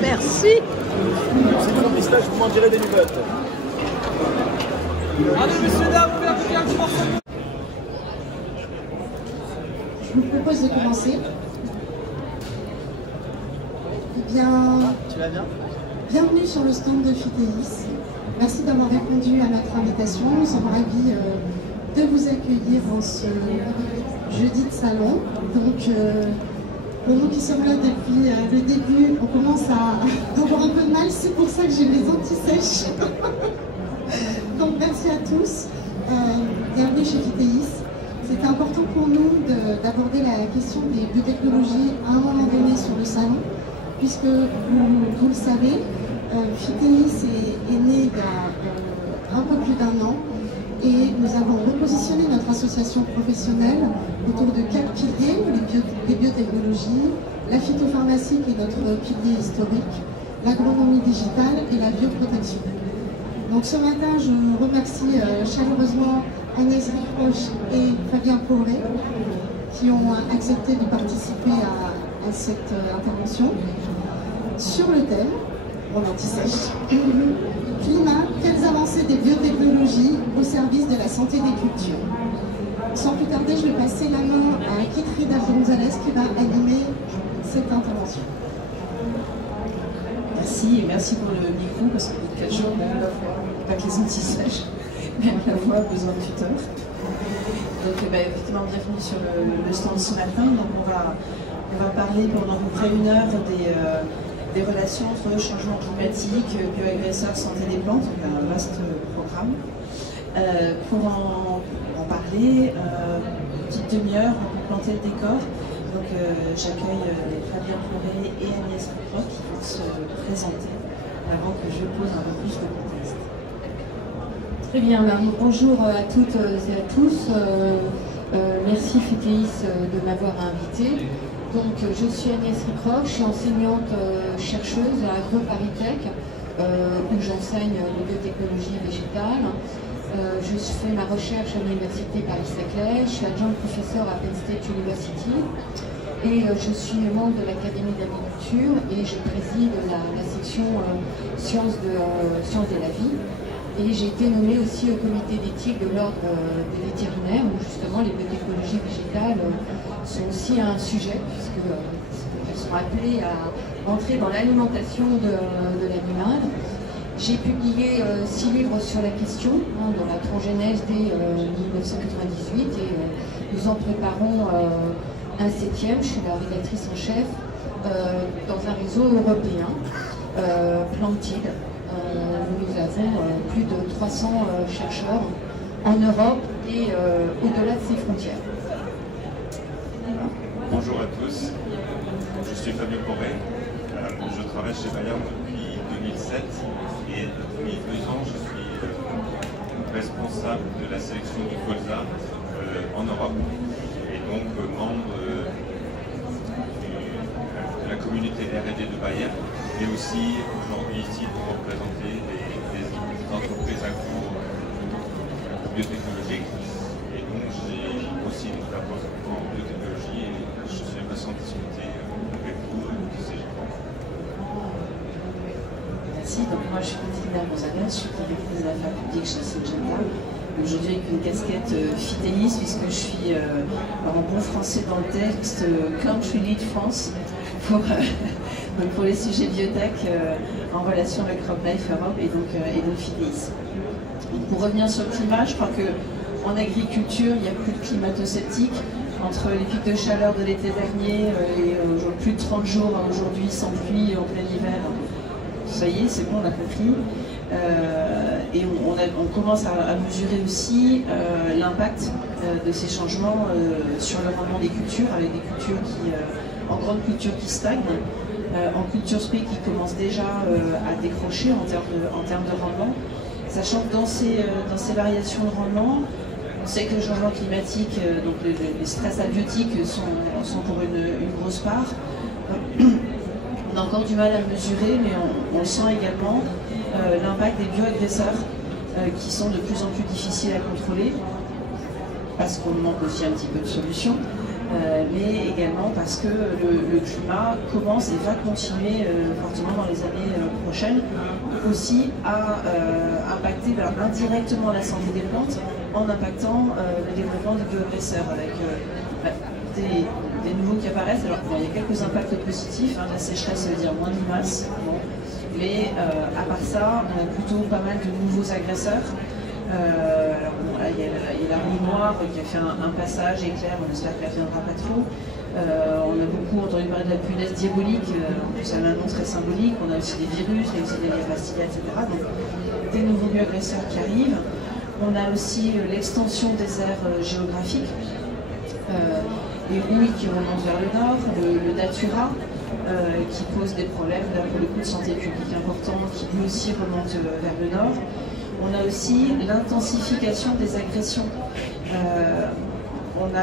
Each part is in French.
Merci. C'est mon pistache, vous m'en direz des nouvelles. Allez, messieurs, dames, faire un petit morceau. Je vous propose de commencer. Eh bien, Tu vas bien? bienvenue sur le stand de Fitéis. Merci d'avoir répondu à notre invitation. Nous sommes ravis de vous accueillir en ce jeudi de salon. Donc, pour nous qui sommes là depuis le début, on commence à avoir un peu de mal. C'est pour ça que j'ai les anti-sèches. Donc, merci à tous. Bienvenue chez Fitéis. C'était important pour nous d'aborder la question des biotechnologies à un moment donné sur le salon, puisque vous le savez, Fitéis est né il y a un peu plus d'1 an et nous avons repositionné notre association professionnelle autour de 4 piliers, les biotechnologies, la phytopharmacie qui est notre pilier historique, l'agronomie digitale et la bioprotection. Donc ce matin, je remercie chaleureusement Agnès Riproche et Fabien Poré qui ont accepté de participer à cette intervention sur le thème, bon anti-sèche, climat, quelles avancées des biotechnologies au service de la santé des cultures. Sans plus tarder, je vais passer la main à Kitrida Gonzalez qui va animer cette intervention. Merci et merci pour le micro parce que depuis 4 jours, même la voix, pas que les anti-sèches, même la voix a besoin de tuteur. Donc effectivement, bienvenue sur le stand ce matin. Donc on va parler pendant à peu près 1 heure des relations entre changement climatique, bioagresseurs, santé des plantes, donc un vaste programme. Pour en parler, une petite demi-heure pour planter le décor. Donc j'accueille Fabien Poré et Agnès Riproche qui vont se présenter avant que je pose un peu plus de contexte. Très bien, bonjour à toutes et à tous. Merci Fitéis de m'avoir invitée. Donc je suis Agnès Riproche, je suis enseignante chercheuse à AgroParisTech où j'enseigne les biotechnologies végétales. Je fais ma recherche à l'université Paris-Saclay, je suis adjointe professeure à Penn State University et je suis membre de l'Académie d'agriculture et je préside la section sciences de la vie. Et j'ai été nommée aussi au comité d'éthique de l'ordre des vétérinaires où justement les biotechnologies végétales sont aussi un sujet puisqu'elles sont appelées à entrer dans l'alimentation de l'animal. J'ai publié 6 livres sur la question, dans la transgénèse dès 1998 et nous en préparons un 7e, je suis la rédactrice en chef, dans un réseau européen, Plantid. Nous avons plus de 300 chercheurs en Europe et au-delà de ses frontières. Bonjour à tous, je suis Fabien Poré, je travaille chez Bayer depuis 2007 et depuis 2 ans je suis responsable de la sélection du colza en Europe et donc membre de la communauté R&D de Bayer et aussi aujourd'hui ici pour représenter des entreprises agro-biotechnologiques et donc j'ai aussi une approche en biotechnologie et je suis impatient de discuter avec vous de ces gens. Merci, donc moi je suis Kitrida Gonzalez, je suis directrice des affaires publiques chez Syngenta. Aujourd'hui avec une casquette Fitéis puisque je suis en bon français dans le texte Country Lead France pour les sujets biotech en relation avec CropLife Europe et donc Fitéis. Pour revenir sur le climat, je crois qu'en agriculture, il n'y a plus de climato-sceptique. Entre les pics de chaleur de l'été dernier et plus de 30 jours aujourd'hui sans pluie en plein hiver, ça y est, c'est bon, on a compris. Et on commence à mesurer aussi l'impact de ces changements sur le rendement des cultures, avec des cultures en grande culture qui stagnent, en culture spé qui commencent déjà à décrocher en termes de rendement, sachant que dans ces variations de rendement, on sait que le changement climatique, donc les stress abiotiques sont pour une grosse part. On a encore du mal à le mesurer, mais on sent également l'impact des bioagresseurs qui sont de plus en plus difficiles à contrôler. parce qu'on manque aussi un petit peu de solutions, mais également parce que le climat commence et va continuer fortement dans les années prochaines aussi à impacter indirectement la santé des plantes en impactant le développement des bioagresseurs avec des nouveaux qui apparaissent. Alors bon, il y a quelques impacts positifs, la sécheresse ça veut dire moins de limaces, bon. Mais à part ça, on a plutôt pas mal de nouveaux agresseurs. Alors bon, là, il y a la nuit noire qui a fait un passage éclair, on espère qu'elle ne viendra pas trop. On a beaucoup entendu parler de la punaise diabolique, en plus elle a un nom très symbolique. On a aussi des virus, il y a aussi des Pastilla, etc. Donc des nouveaux bioagresseurs qui arrivent. On a aussi l'extension des aires géographiques, les rouilles qui remontent vers le nord, le datura qui pose des problèmes pour le coup de santé publique importants, qui lui aussi remonte vers le nord. On a aussi l'intensification des agressions. On a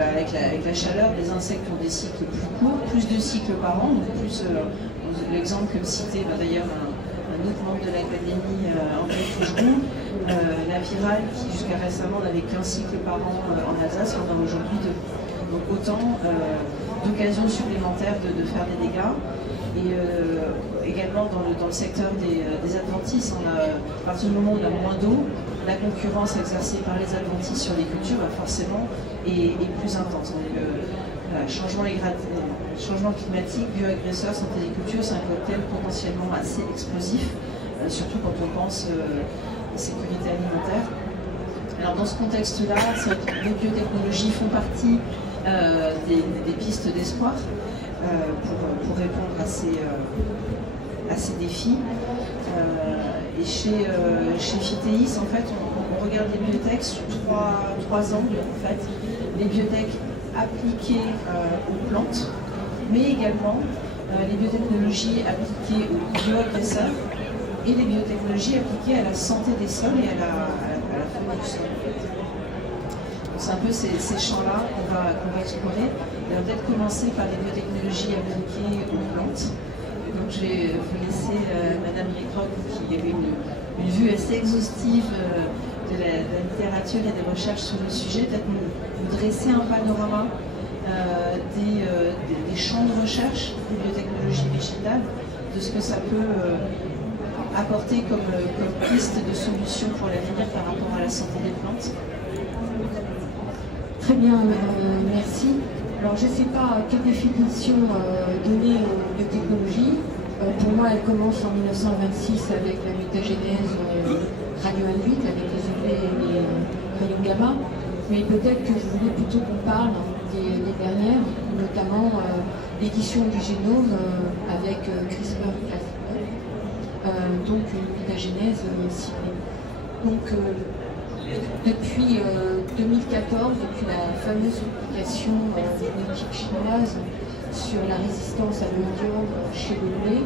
avec la chaleur, des insectes qui ont des cycles plus courts, plus de cycles par an, donc plus l'exemple que me citait d'ailleurs un autre membre de l'académie, André Fougeron, la virale qui jusqu'à récemment n'avait qu'un cycle par an en Alsace, on en a aujourd'hui deux. Donc autant d'occasions supplémentaires de faire des dégâts. Et également dans le secteur des adventices, à partir du moment où on a moins d'eau, la concurrence exercée par les adventices sur les cultures forcément est plus intense. Donc changement climatique, bioagresseurs, santé des cultures, c'est un cocktail potentiellement assez explosif, surtout quand on pense sécurité alimentaire. Alors dans ce contexte-là, c'est vrai que les biotechnologies font partie des pistes d'espoir pour répondre à ces défis. Et chez Phytéis, en fait, on regarde les biotech sur trois angles. En fait. Les biotech appliquées aux plantes, mais également les biotechnologies appliquées aux bioagresseurs et les biotechnologies appliquées à la santé des sols et à la faune du sol. C'est un peu ces champs-là qu'on va explorer. On va peut-être commencer par les biotechnologies appliquées aux plantes. Donc je vais vous laisser Madame Lécroc, qui avait une vue assez exhaustive de la littérature et des recherches sur le sujet, peut-être nous dresser un panorama des champs de recherche des biotechnologies végétales, de ce que ça peut apporter comme piste de solution pour l'avenir par rapport à la santé des plantes. Très bien, merci. Alors je ne sais pas quelle définition donner aux biotechnologies. Pour moi, elle commence en 1926 avec la mutagénèse radioinduite, avec les UV et les rayons gamma. Mais peut-être que je voulais plutôt qu'on parle des dernières, notamment l'édition du génome avec CRISPR-Cas9, donc une mutagénèse ciblée. Donc depuis 2014, depuis la fameuse publication génétique chinoise sur la résistance à l'oïdium chez le blé,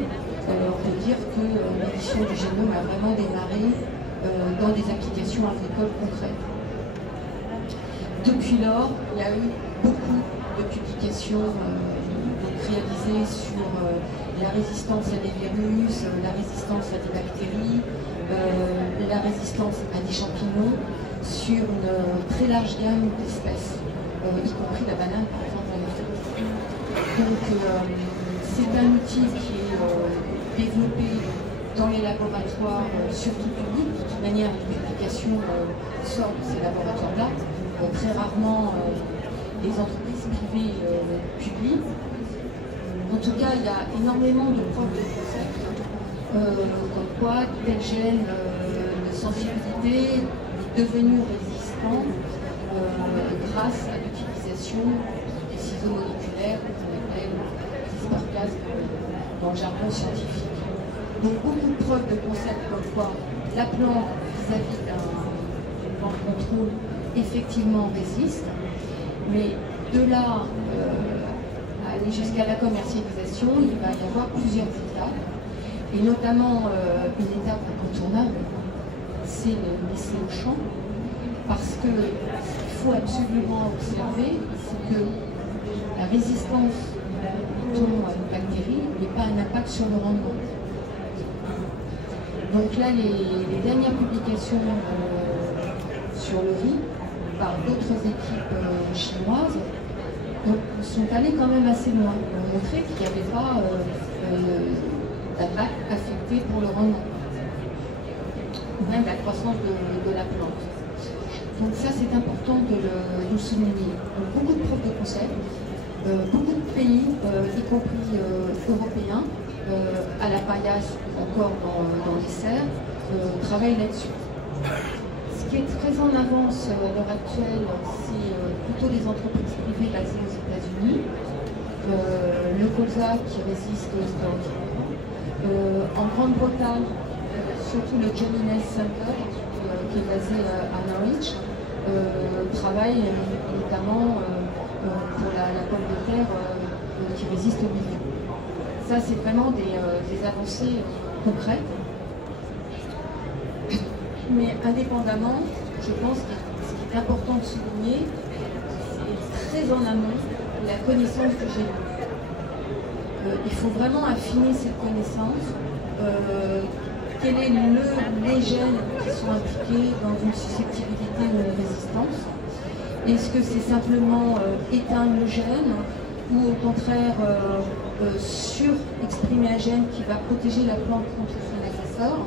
on peut dire que l'édition du génome a vraiment démarré dans des applications agricoles concrètes. Depuis lors, il y a eu beaucoup de publications réalisées sur la résistance à des virus, la résistance à des bactéries, la résistance à des champignons, sur une très large gamme d'espèces, y compris la banane par exemple en Afrique. Donc c'est un outil qui est développé dans les laboratoires, surtout publics. De toute manière, les publications sortent de ces laboratoires-là. Très rarement, les entreprises privées publient. En tout cas, il y a énormément de preuves de concept, comme quoi tel gène de sensibilité est devenu résistant grâce à l'utilisation des ciseaux moléculaires qu'on appelle CRISPR-Cas dans le jargon scientifique. Donc beaucoup de preuves de concept comme quoi la plante vis-à-vis d'un plan de contrôle effectivement résiste, mais de là à aller jusqu'à la commercialisation, il va y avoir plusieurs étapes, et notamment une étape incontournable, c'est le laisser au champ, parce que ce qu'il faut absolument observer, c'est que la résistance à une bactérie n'est pas un impact sur le rendement. Donc là, les dernières publications sur le riz par d'autres équipes chinoises, donc sont allés quand même assez loin. Ils ont montré qu'il n'y avait pas d'impact affecté pour le rendement, ou même la croissance de la plante. Donc ça, c'est important de le souligner. Donc, beaucoup de profs de concept, beaucoup de pays, y compris européens, à la paillasse, encore dans les serres, travaillent là-dessus. Ce qui est très en avance à l'heure actuelle, c'est plutôt les entreprises privées basées aux États-Unis, le colza qui résiste aux États-Unis. En Grande-Bretagne, surtout le John Innes Center, qui est basé à Norwich, travaille notamment pour la pomme de terre qui résiste au milieu. Ça, c'est vraiment des avancées concrètes. Mais indépendamment, je pense que ce qui est important de souligner, c'est très en amont la connaissance du génome. Il faut vraiment affiner cette connaissance. Quels sont les gènes qui sont impliqués dans une susceptibilité ou une résistance? Est-ce que c'est simplement éteindre le gène ou au contraire surexprimer un gène qui va protéger la plante contre son agresseur?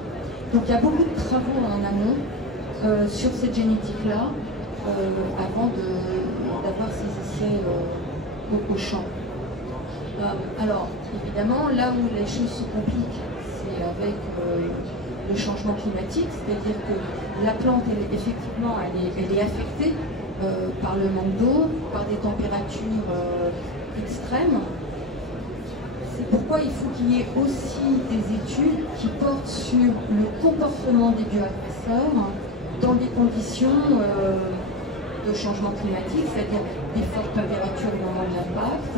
Donc il y a beaucoup de travaux en amont sur cette génétique-là avant d'avoir ces essais au champ. Alors évidemment, là où les choses se compliquent, c'est avec le changement climatique, c'est-à-dire que la plante, effectivement, elle est affectée par le manque d'eau, par des températures extrêmes. C'est pourquoi il faut qu'il y ait aussi des études qui portent sur le comportement des bioagresseurs dans des conditions de changement climatique, c'est-à-dire des fortes températures au moment de l'impact,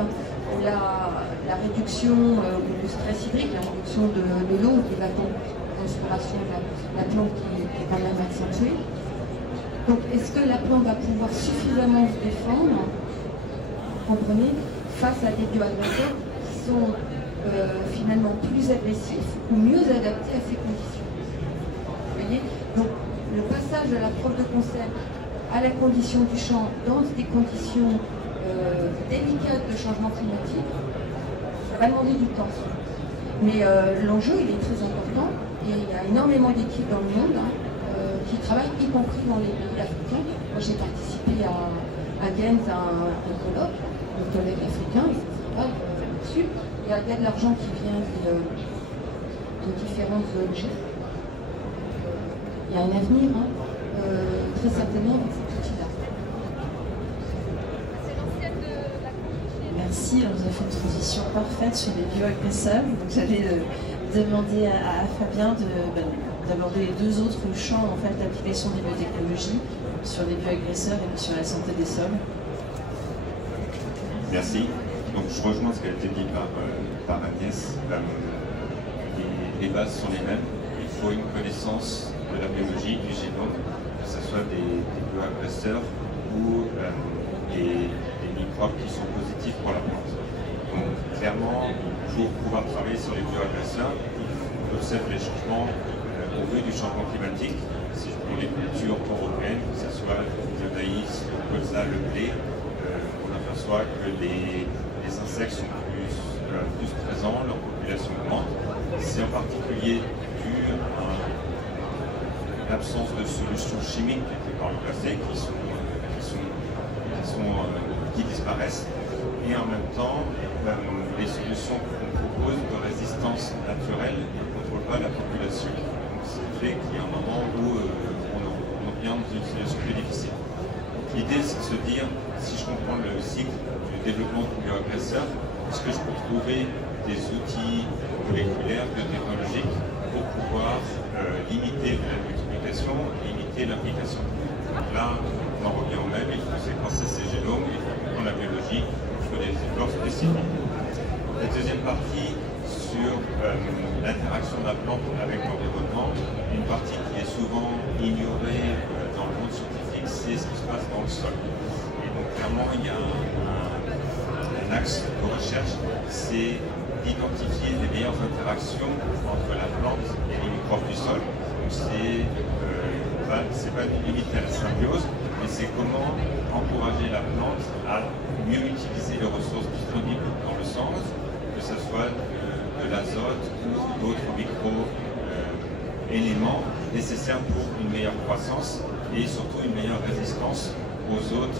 la réduction du stress hydrique, la réduction de l'eau qui va donc transpiration de la plante qui est quand même accentuée. Donc est-ce que la plante va pouvoir suffisamment se défendre, comprenez, face à des bioagresseurs qui sont finalement plus agressifs ou mieux adaptés à ces conditions? Vous voyez? Donc le passage de la preuve de concept à la condition du champ dans des conditions délicates de changement climatique, ça va demander du temps. Mais l'enjeu, il est très important et il y a énormément d'équipes dans le monde qui travaillent, y compris dans les pays africains. Moi, j'ai participé à Gens à un colloque, le collègue africain, qui travaille dessus. Il y a de l'argent qui vient de différentes ONG. Il y a un avenir, très certainement, avec cet outil-là. Merci, on nous a fait une transition parfaite sur les bioagresseurs. Donc j'allais demander à Fabien d'aborder les deux autres champs en fait, d'application des biotechnologies sur les bioagresseurs et sur la santé des sols. Merci. Donc je rejoins ce qui a été dit par Agnès. Les bases sont les mêmes. Il faut une connaissance de la biologie, du génome, que ce soit des bioagresseurs ou des microbes qui sont positifs pour la plante. Donc clairement, pour pouvoir travailler sur les bioagresseurs, on observe les changements au vu du changement climatique. Si je prends les cultures européennes, que ce soit le maïs, le colza, le blé, on aperçoit que les insectes sont plus présents, leur population augmente. C'est en particulier dû à l'absence de solutions chimiques qui étaient par le passé, qui disparaissent. Et en même temps, les solutions qu'on propose de résistance naturelle ne contrôlent pas la population. Donc c'est fait qu'il y a un moment où on vient dans une situation plus difficile. L'idée, c'est de se dire, si je comprends le cycle du développement du bioagresseur, est-ce que je peux trouver des outils moléculaires, biotechnologiques pour pouvoir limiter la multiplication, limiter l'implication. Donc là, on en revient au même, il faut séquencer ces génomes, il faut comprendre la biologie, il faut des efforts spécifiques. La deuxième partie sur l'interaction de la plante avec l'environnement, une partie qui est souvent ignorée dans le monde scientifique, c'est ce qui se passe dans le sol. Et donc clairement, il y a un axe de recherche, c'est d'identifier les meilleures interactions entre la plante et les microbes du sol. Donc c'est pas limité à la symbiose, mais c'est comment encourager la plante à mieux utiliser les ressources disponibles dans le sol, que ce soit de l'azote ou d'autres micro-éléments nécessaires pour une meilleure croissance et surtout une meilleure résistance aux autres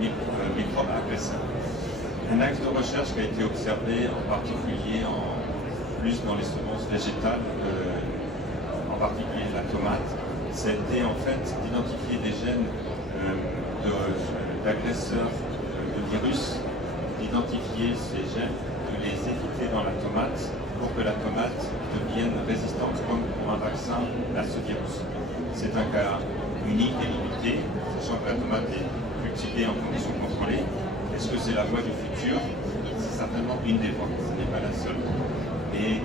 microbes agresseurs. Un axe de recherche qui a été observé en particulier plus dans les semences végétales, en particulier la tomate, c'était en fait d'identifier des gènes d'agresseurs de virus, d'identifier ces gènes, de les éviter dans la tomate pour que la tomate devienne résistante comme pour un vaccin à ce virus. C'est un cas unique et limité, sachant que la tomate est cultivée en conditions contrôlées. Est-ce que c'est la voie du futur? C'est certainement une des voies, ce n'est pas la seule. Et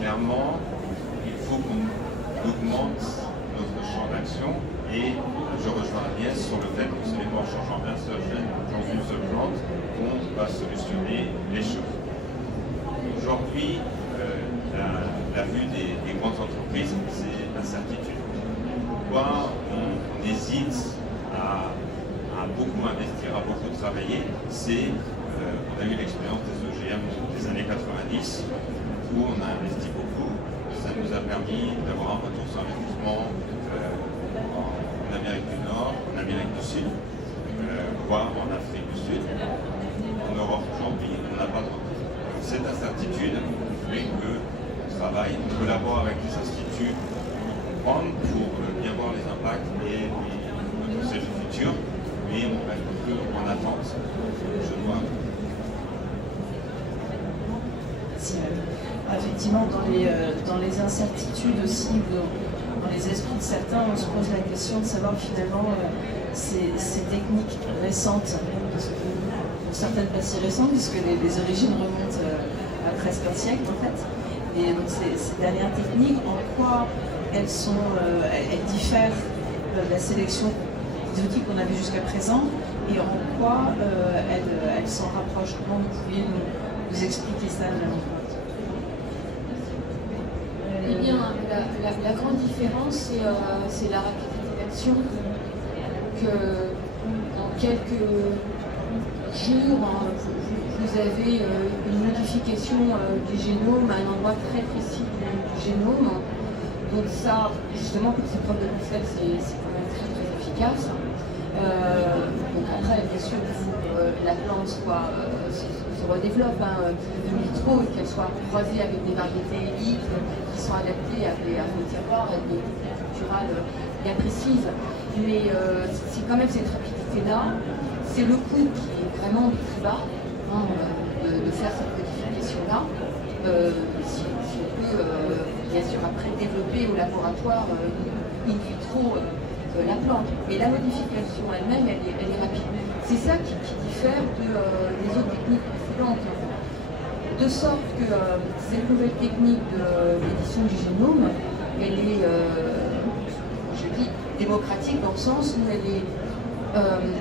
clairement, il faut qu'on augmente notre champ d'action et je rejoins Agnès sur le fait que ce n'est pas en changeant un seul gène dans une seule plante qu'on va solutionner les choses. Aujourd'hui, la vue des grandes entreprises, c'est l'incertitude. Pourquoi on hésite à beaucoup investir, à beaucoup travailler, c'est on a eu l'expérience des OGM des années 90 où on a investi beaucoup. Ça nous a permis d'avoir un retour sur investissement en Amérique du Nord, en Amérique du Sud, voire en Afrique du Sud. En Europe aujourd'hui, on n'a pas de retour. Cette incertitude fait qu'on travaille, on collabore avec les instituts pour bien voir les impacts et le potentiel du futur, mais on reste un peu en attente. Je dois. Effectivement, dans les incertitudes aussi, dans les esprits de certains, on se pose la question de savoir finalement ces techniques récentes, pour certaines pas si récentes, puisque les origines remontent à presque un siècle en fait. Et donc ces dernières techniques, en quoi elles diffèrent de la sélection des outils qu'on a vu jusqu'à présent, et en quoi elles s'en rapprochent. Comment vous pouviez nous expliquer ça, Madame? Eh bien, la grande différence, c'est la rapidité d'action. En quelques jours, vous avez une modification du génome à un endroit très précis du génome. Donc ça, justement, pour ces preuves de concept, c'est quand même très très efficace. Donc après, bien sûr, il faut que la plante se redéveloppe in vitro et qu'elle soit croisée avec des variétés élites qui sont adaptées à des terroirs et des techniques culturales bien précises. Mais c'est quand même cette rapidité-là, c'est le coût qui est vraiment très bas de faire cette modification-là. Si on peut, bien sûr, après développer au laboratoire in vitro la plante. Mais la modification elle-même, elle est rapide. C'est ça qui diffère des autres techniques précédentes. De sorte que cette nouvelle technique d'édition du génome, elle est, je dis, démocratique dans le sens où elle est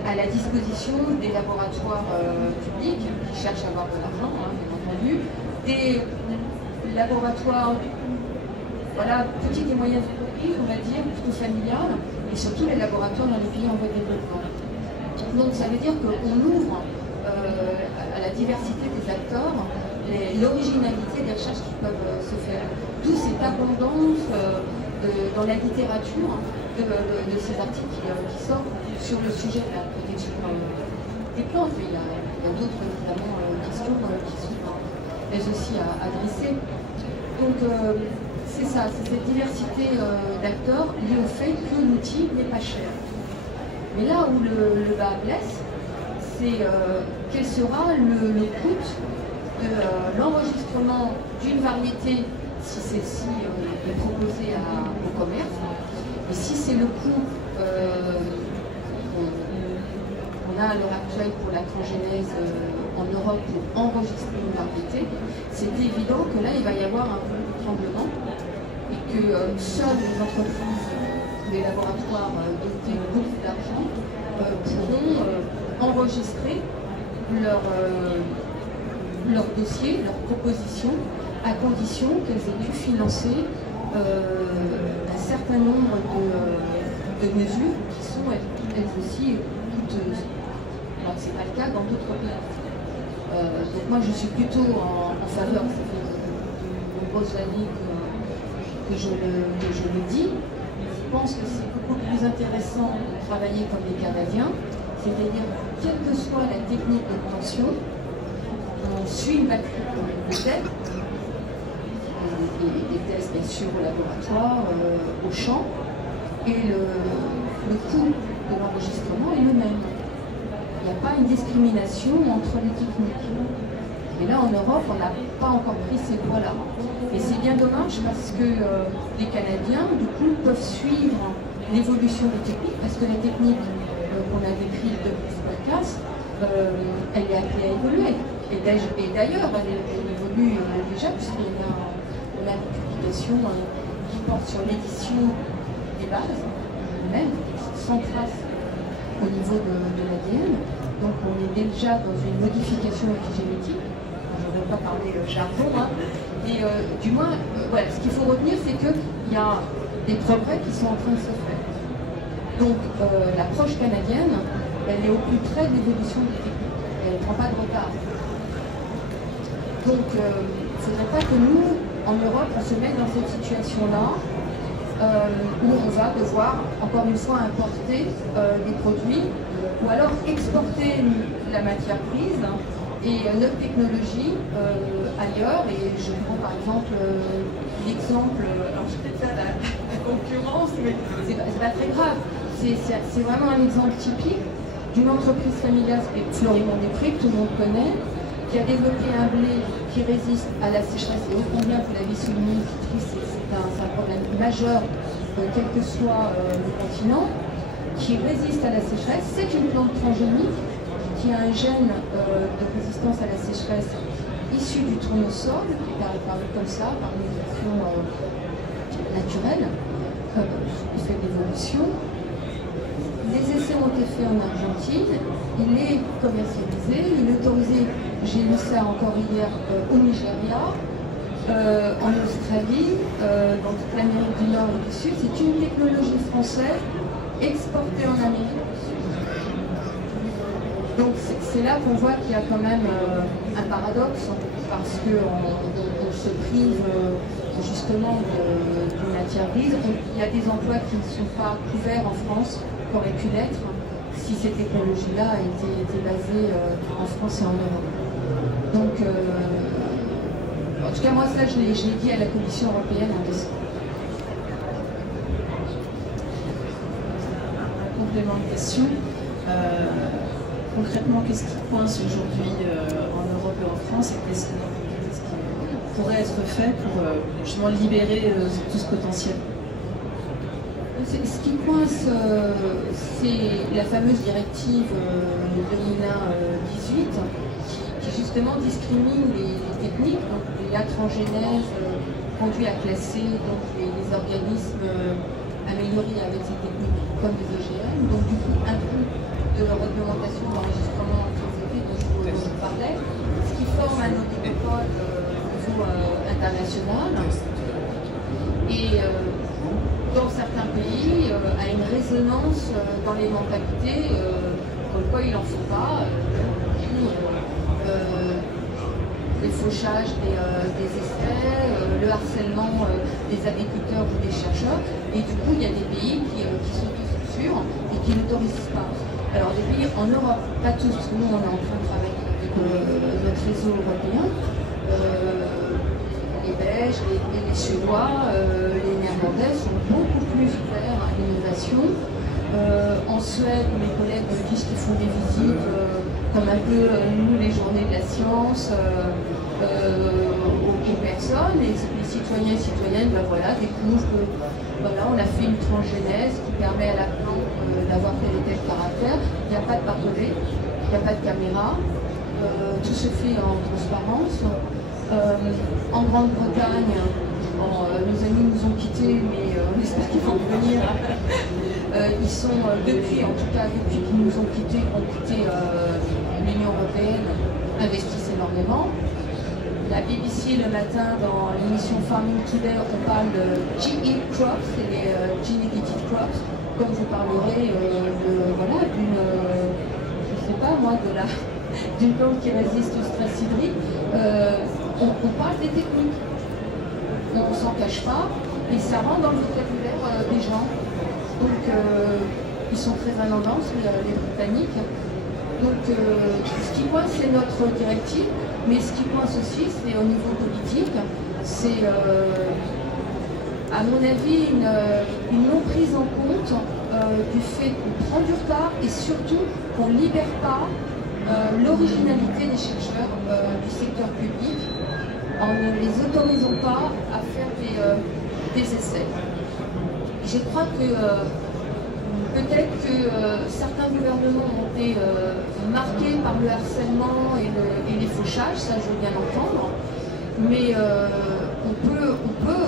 à la disposition des laboratoires publics qui cherchent à avoir de l'argent, bien entendu, des laboratoires, voilà, petites et moyennes entreprises, on va dire, plutôt familiales, et surtout les laboratoires dans les pays en voie de développement. Donc ça veut dire qu'on ouvre à la diversité des acteurs l'originalité des recherches qui peuvent se faire. D'où cette abondance dans la littérature de ces articles qui sortent sur le sujet de la protection des plantes. Mais il y a d'autres évidemment questions qui sont elles aussi à adresser. Donc c'est ça, c'est cette diversité d'acteurs liée au fait que l'outil n'est pas cher. Mais là où le bas blesse, c'est quel sera le coût de l'enregistrement d'une variété si celle-ci est proposée au commerce, et si c'est le coût qu'on a à l'heure actuelle pour la transgénèse en Europe pour enregistrer une variété, c'est évident que là il va y avoir un peu de tremblement et que seules les entreprises, les laboratoires dotés de beaucoup d'argent pourront enregistrer leur dossier, leur proposition, à condition qu'elles aient pu financer un certain nombre de mesure qui sont elles aussi coûteuses. Alors que ce n'est pas le cas dans d'autres pays. Donc moi je suis plutôt en faveur, ça fait de nombreuses années que je le dis. Je pense que c'est beaucoup plus intéressant de travailler comme les Canadiens, c'est-à-dire quelle que soit la technique d'obtention, on suit une batterie de tests, des tests bien sûr au laboratoire, au champ, et le coût de l'enregistrement est le même. Il n'y a pas une discrimination entre les techniques. Et là, en Europe, on n'a pas encore pris ces poids-là. Et c'est bien dommage parce que les Canadiens, du coup, peuvent suivre l'évolution des techniques, parce que la technique qu'on a décrite depuis ce podcast, elle est appelée à évoluer. Et d'ailleurs, elle évolue déjà, puisqu'on a une publication qui porte sur l'édition des bases, même sans trace au niveau de l'ADN. Donc on est déjà dans une modification épigénétique. Je ne vais pas parler jargon, hein. Et du moins, voilà, ce qu'il faut retenir, c'est qu'il y a des progrès qui sont en train de se faire. Donc l'approche canadienne, elle est au plus près de l'évolution des techniques. Elle ne prend pas de retard. Donc il ne faudrait pas que nous, en Europe, on se mette dans cette situation-là, où on va devoir, encore une fois, importer des produits, ou alors exporter la matière prise et notre technologie ailleurs. Et je prends par exemple l'exemple, alors je peut-être ça la concurrence, mais c'est pas très grave. C'est vraiment un exemple typique d'une entreprise familiale, c'est Florimond-Després, que tout le monde connaît, qui a développé un blé qui résiste à la sécheresse. Et au combien, vous l'avez souligné, c'est un problème majeur, quel que soit le continent, qui résiste à la sécheresse. C'est une plante transgénique qui a un gène de résistance à la sécheresse issu du tournesol, qui est apparu comme ça, par une mutation naturelle, effet d'évolution. Les essais ont été faits en Argentine, il est commercialisé, il est autorisé, j'ai lu ça encore hier, au Nigeria, en Australie, dans toute l'Amérique du Nord et du Sud. C'est une technologie française exportée en Amérique du Sud. Donc c'est là qu'on voit qu'il y a quand même un paradoxe, parce qu'on se prive justement d'une matière grise. Il y a des emplois qui ne sont pas couverts en France, qui auraient pu l'être si ces technologies-là étaient basées en France et en Europe. Donc, en tout cas, moi, ça, je l'ai dit à la Commission européenne en décembre. Complément de question. Concrètement, qu'est-ce qui coince aujourd'hui en Europe et en France, et qu'est-ce qui pourrait être fait pour justement libérer tout ce potentiel? Ce qui coince, c'est la fameuse directive 2001-18 qui justement discrimine les techniques, donc les iatrogénèses conduit à classer donc, les organismes améliorés avec ces techniques comme les OGM, donc du coup un peu de réglementation d'enregistrement très élevé dont je vous parlais, ce qui forme un oligopole au niveau international. Et dans certains pays, a une résonance dans les mentalités, comme quoi il n'en faut pas, les fauchages des essais, le harcèlement des agriculteurs ou des chercheurs, et du coup il y a des pays qui s'autocensurent et qui n'autorisent pas. Alors des pays en Europe, pas tous, nous on est en train de travailler avec notre réseau européen, les Belges, les Suédois, les Néerlandais sont beaucoup plus ouverts à l'innovation. En Suède, mes collègues me disent qu'ils font des visites comme un peu nous les journées de la science aux personnes, et les citoyens et citoyennes voilà, découvrent que voilà, on a fait une transgénèse qui permet à la plante d'avoir tel et tel caractère. Il n'y a pas de barbelé, il n'y a pas de caméra, tout se fait en transparence. En Grande-Bretagne, nos amis nous ont quittés, mais on espère qu'ils vont revenir. Ils sont, depuis qu'ils nous ont quittés, l'Union européenne, investissent énormément. La BBC, le matin, dans l'émission Farming Today, on parle de GE crops, c'est les gene edited crops. comme je parlerai voilà, je sais pas moi, d'une plante qui résiste au stress hydrique, on parle des techniques. On ne s'en cache pas et ça rentre dans le vocabulaire des gens. Donc ils sont très à l'avance, les Britanniques. Donc ce qui coince, c'est notre directive, mais ce qui coince aussi, c'est au niveau politique, c'est à mon avis une non prise en compte du fait qu'on prend du retard et surtout qu'on ne libère pas l'originalité des chercheurs du secteur public en ne les autorisant pas à faire des essais. Je crois que peut-être que certains gouvernements ont été marqués par le harcèlement et les fauchages, ça je veux bien l'entendre, mais on peut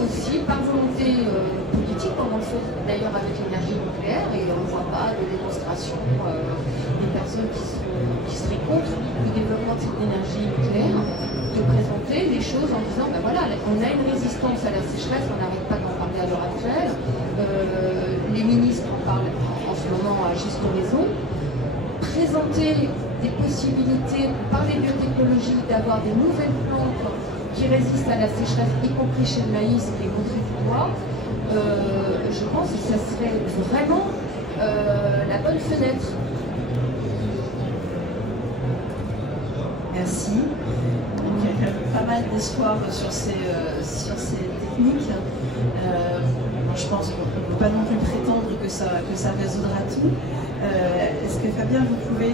aussi, par volonté politique, comme on le fait d'ailleurs avec l'énergie nucléaire, et on ne voit pas de démonstration des personnes qui seraient contre le développement de cette énergie nucléaire, de présenter des choses en disant, ben voilà, on a une résistance à la sécheresse, on n'arrête pas d'en parler à l'heure actuelle, les ministres en parlent en ce moment à juste raison, présenter des possibilités par les biotechnologies d'avoir des nouvelles plantes qui résistent à la sécheresse, y compris chez le maïs et montré du bois, je pense que ça serait vraiment la bonne fenêtre. Merci. Donc, il y a quand même pas mal d'espoir sur ces techniques. Je pense qu'on ne peut pas non plus prétendre que ça résoudra tout. Est-ce que Fabien, vous pouvez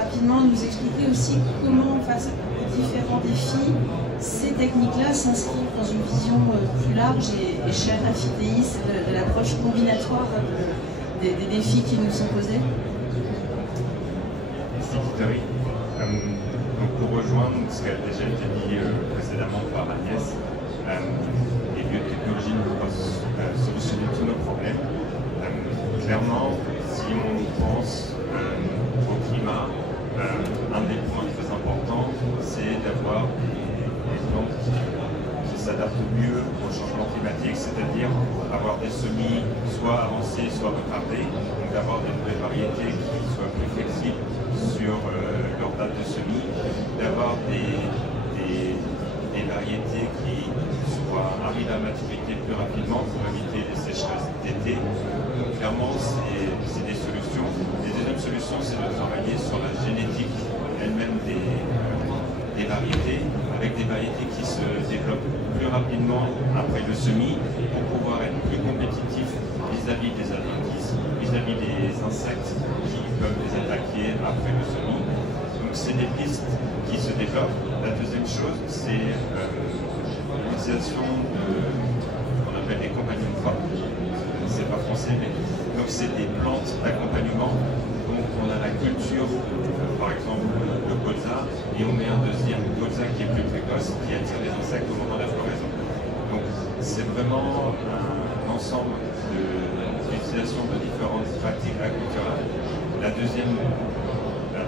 rapidement nous expliquer aussi comment, face aux différents défis, ces techniques-là s'inscrivent dans une vision plus large et chère à Fitéis de l'approche combinatoire des défis qui nous sont posés? Merci Thierry. Donc pour rejoindre ce qui a déjà été dit précédemment par Agnès, les biotechnologies ne peuvent pas solutionner tous nos problèmes. Clairement, si on pense au climat, un des points très importants, c'est d'avoir des plantes qui s'adaptent mieux au changement climatique, c'est-à-dire avoir des semis soit avancés, soit retardés, donc d'avoir des nouvelles variétés qui soient plus flexibles sur leur date de semis, d'avoir des variétés qui arrivent à maturité plus rapidement pour éviter les sécheresses d'été. Donc clairement, c'est des solutions. Les deuxième solution, c'est de travailler sur la génétique elle-même des variétés, avec des variétés qui se développent plus rapidement après le semis pour pouvoir être plus compétitifs vis-à-vis des adventices, vis-à-vis des insectes qui peuvent les attaquer après le semis. Donc c'est des pistes qui se développent. La deuxième chose, c'est l'utilisation de ce qu'on appelle des compagnons de forme. C'est pas français, mais donc c'est des plantes d'accompagnement. Donc on a la culture, par exemple le colza, et on met un deuxième colza qui est plus précoce, qui attire les insectes au moment de la floraison. Donc c'est vraiment un ensemble d'utilisation de différentes pratiques agriculturales. La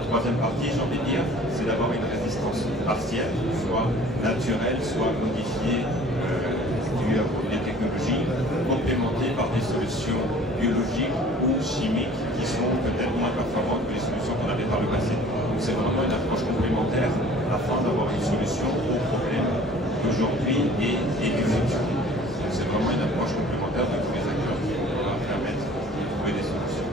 troisième partie, j'ai envie de dire, c'est d'avoir une résistance partielle, soit naturelle, soit modifiée due à des technologies, complémentées par des solutions biologiques ou chimiques qui sont peut-être moins performantes que les solutions qu'on avait par le passé. Donc c'est vraiment une approche complémentaire afin d'avoir une solution aux problèmes d'aujourd'hui et du futur. Donc c'est vraiment une approche complémentaire de tous les acteurs qui vont pouvoir permettre de trouver des solutions.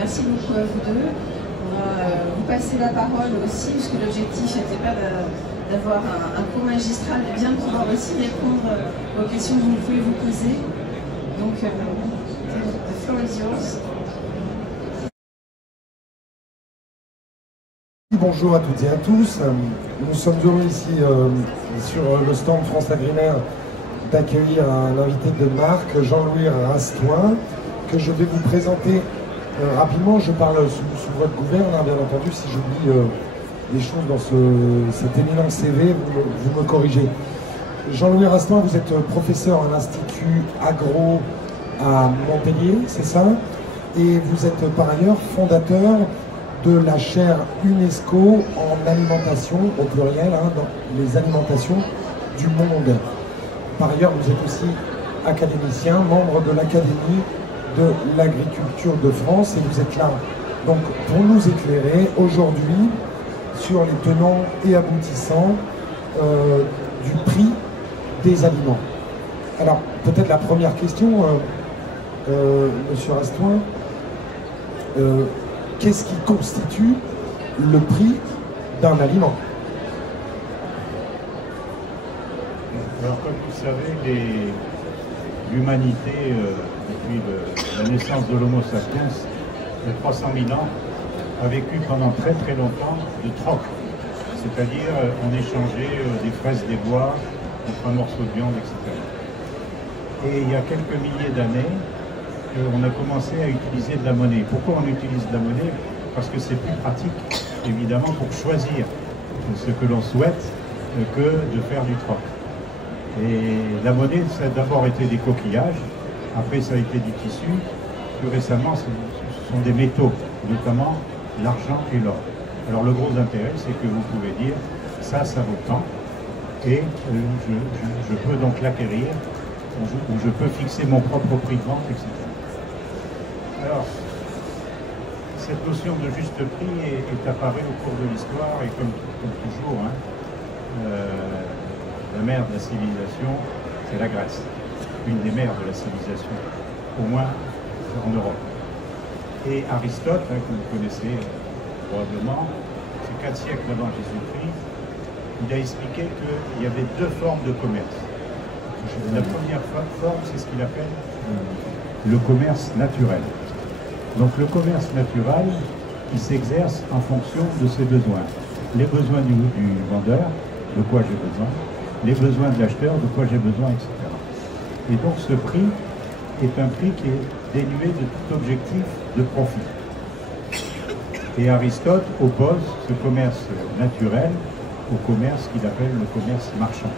Merci beaucoup à vous deux. On va vous passer la parole aussi, puisque l'objectif n'était pas d'avoir un cours magistral, mais bien de pouvoir aussi répondre aux questions que vous pouvez vous poser. Donc, the floor is yours. Bonjour à toutes et à tous. Nous sommes heureux ici sur le stand France Agrimaire d'accueillir un invité de marque, Jean-Louis Rastoin, que je vais vous présenter rapidement. Je parle sous votre gouverne, bien entendu. Si j'oublie des choses dans cet éminent CV, vous me corrigez. Jean-Louis Rastoin, vous êtes professeur à l'Institut Agro à Montpellier, c'est ça? Et vous êtes par ailleurs fondateur de la chaire UNESCO en alimentation, au pluriel, dans les alimentations du monde. Par ailleurs, vous êtes aussi académicien, membre de l'Académie de l'agriculture de France, et vous êtes là donc pour nous éclairer aujourd'hui sur les tenants et aboutissants du prix des aliments. Alors, peut-être la première question, Monsieur Rastoin, qu'est-ce qui constitue le prix d'un aliment? Alors, comme vous le savez, l'humanité, depuis la naissance de l'Homo sapiens, de 300 000 ans, a vécu pendant très très longtemps de troc. C'est-à-dire, on échangeait des fraises des bois contre un morceau de viande, etc. Et il y a quelques milliers d'années, on a commencé à utiliser de la monnaie. Pourquoi on utilise de la monnaie? Parce que c'est plus pratique, évidemment, pour choisir ce que l'on souhaite que de faire du troc. Et la monnaie, ça a d'abord été des coquillages, après ça a été du tissu, plus récemment ce sont des métaux, notamment l'argent et l'or. Alors le gros intérêt, c'est que vous pouvez dire, ça vaut tant, et je peux donc l'acquérir, ou je peux fixer mon propre prix de vente, etc. Alors, cette notion de juste prix est apparue au cours de l'histoire, et comme toujours, la mère de la civilisation, c'est la Grèce, une des mères de la civilisation, au moins en Europe. Et Aristote, que vous connaissez probablement, c'est 4 siècles avant Jésus-Christ, il a expliqué qu'il y avait 2 formes de commerce. La première forme, c'est ce qu'il appelle le commerce naturel. Donc le commerce naturel, il s'exerce en fonction de ses besoins. Les besoins du vendeur, de quoi j'ai besoin, les besoins de l'acheteur, de quoi j'ai besoin, etc. Et donc ce prix est un prix qui est dénué de tout objectif de profit. Et Aristote oppose ce commerce naturel au commerce qu'il appelle le commerce marchand.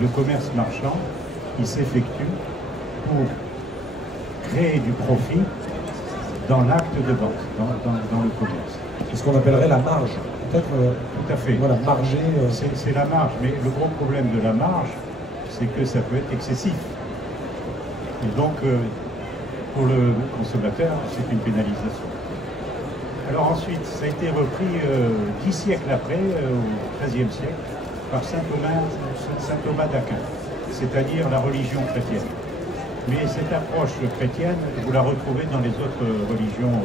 Le commerce marchand, il s'effectue pour créer du profit dans l'acte de vente, dans le commerce. C'est ce qu'on appellerait la marge, peut-être. Tout à fait. Voilà, marger. C'est la marge, mais le gros problème de la marge, c'est que ça peut être excessif. Et donc, pour le consommateur, c'est une pénalisation. Alors ensuite, ça a été repris 10 siècles après, au XIIIe siècle, par saint Thomas d'Aquin, c'est-à-dire la religion chrétienne. Mais cette approche chrétienne, vous la retrouvez dans les autres religions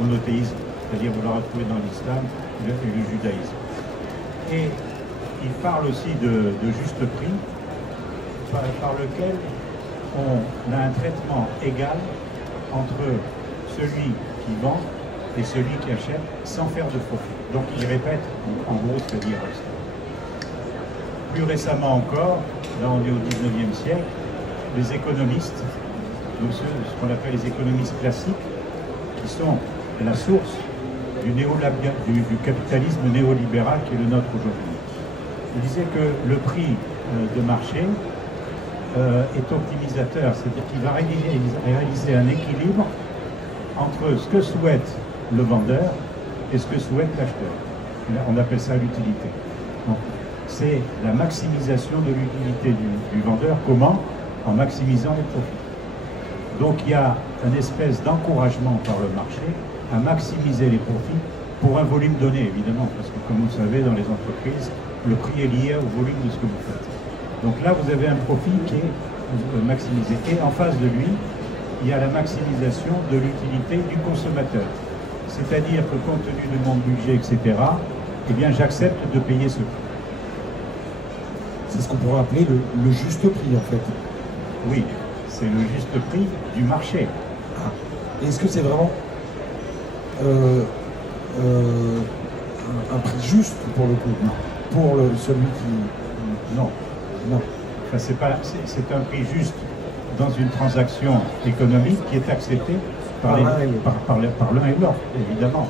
monothéistes, c'est-à-dire vous la retrouvez dans l'islam et le judaïsme. Et il parle aussi de juste prix, par lequel on a un traitement égal entre celui qui vend et celui qui achète sans faire de profit. Donc il répète en gros ce que dit Aristote. Plus récemment encore, là on est au XIXe siècle, les économistes, donc ce qu'on appelle les économistes classiques, qui sont la source du capitalisme néolibéral qui est le nôtre aujourd'hui. Il disait que le prix de marché est optimisateur, c'est-à-dire qu'il va réaliser un équilibre entre ce que souhaite le vendeur et ce que souhaite l'acheteur. On appelle ça l'utilité. C'est la maximisation de l'utilité du vendeur. Comment? En maximisant les profits. Donc il y a une espèce d'encouragement par le marché à maximiser les profits pour un volume donné, évidemment, parce que comme vous le savez, dans les entreprises, le prix est lié au volume de ce que vous faites. Donc là, vous avez un profit qui est maximisé. Et en face de lui, il y a la maximisation de l'utilité du consommateur. C'est-à-dire que compte tenu de mon budget, etc., eh bien, j'accepte de payer ce prix. C'est ce qu'on pourrait appeler le juste prix, en fait. Oui, c'est le juste prix du marché. Ah. Est-ce que c'est vraiment un prix juste pour le coup? Non. Pour celui qui... Non. Non. Enfin, c'est un prix juste dans une transaction économique qui est acceptée par l'un et l'autre, évidemment.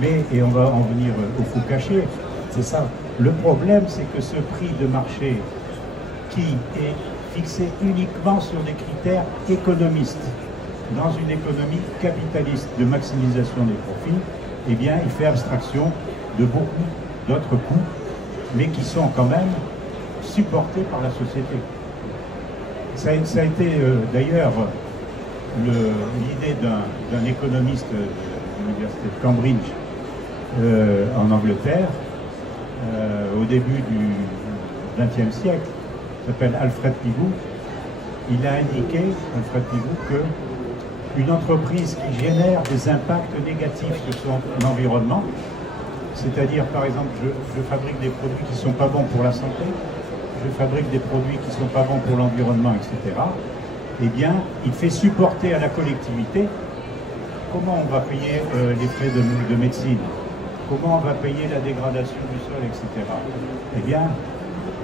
Mais, et on va en venir au coût caché, c'est ça. Le problème, c'est que ce prix de marché qui est fixé uniquement sur des critères économistes, dans une économie capitaliste de maximisation des profits, eh bien, il fait abstraction de beaucoup d'autres coûts, mais qui sont quand même supportés par la société. Ça a été d'ailleurs l'idée d'un économiste de l'université de Cambridge en Angleterre au début du XXe siècle, qui s'appelle Alfred Pigou. Il a indiqué, Alfred Pigou, qu'une entreprise qui génère des impacts négatifs sur son environnement, c'est-à-dire par exemple je fabrique des produits qui ne sont pas bons pour la santé, je fabrique des produits qui ne sont pas bons pour l'environnement, etc., eh bien, il fait supporter à la collectivité comment on va payer les frais de médecine, comment on va payer la dégradation du sol, etc. Eh bien,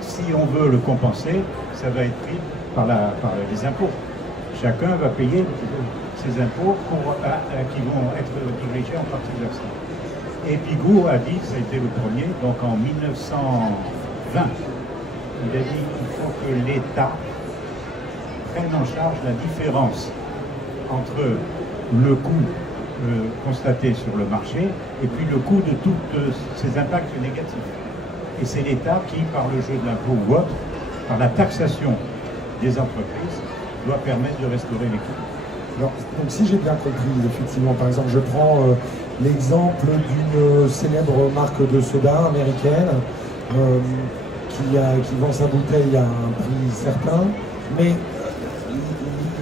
si on veut le compenser, ça va être pris par les impôts. Chacun va payer ses impôts qui vont être dirigés en partie vers ça. Et Pigou a dit, ça a été le premier, donc en 1920, il a dit qu'il faut que l'État prenne en charge la différence entre le coût constaté sur le marché et puis le coût de tous ces impacts négatifs. Et c'est l'État qui, par le jeu de l'impôt ou autre, par la taxation des entreprises, doit permettre de restaurer les coûts. Alors, donc si j'ai bien compris, effectivement, par exemple, je prends l'exemple d'une célèbre marque de soda américaine qui vend sa bouteille à un prix certain, mais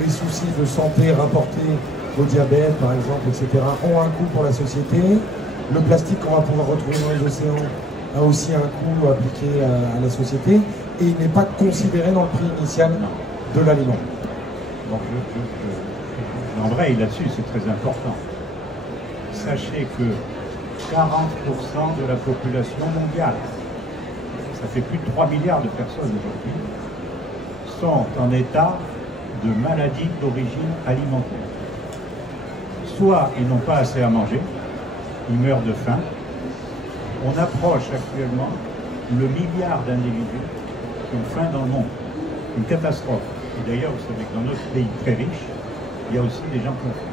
les soucis de santé rapportés au diabète, par exemple, etc., ont un coût pour la société. Le plastique qu'on va pouvoir retrouver dans les océans a aussi un coût appliqué à la société, et il n'est pas considéré dans le prix initial de l'aliment. Donc j'embraye là-dessus, c'est très important. Sachez que 40% de la population mondiale, ça fait plus de 3 milliards de personnes aujourd'hui, sont en état de maladie d'origine alimentaire. Soit ils n'ont pas assez à manger, ils meurent de faim. On approche actuellement le milliard d'individus qui ont faim dans le monde. Une catastrophe. Et d'ailleurs, vous savez que dans notre pays très riche, il y a aussi des gens qui ont faim.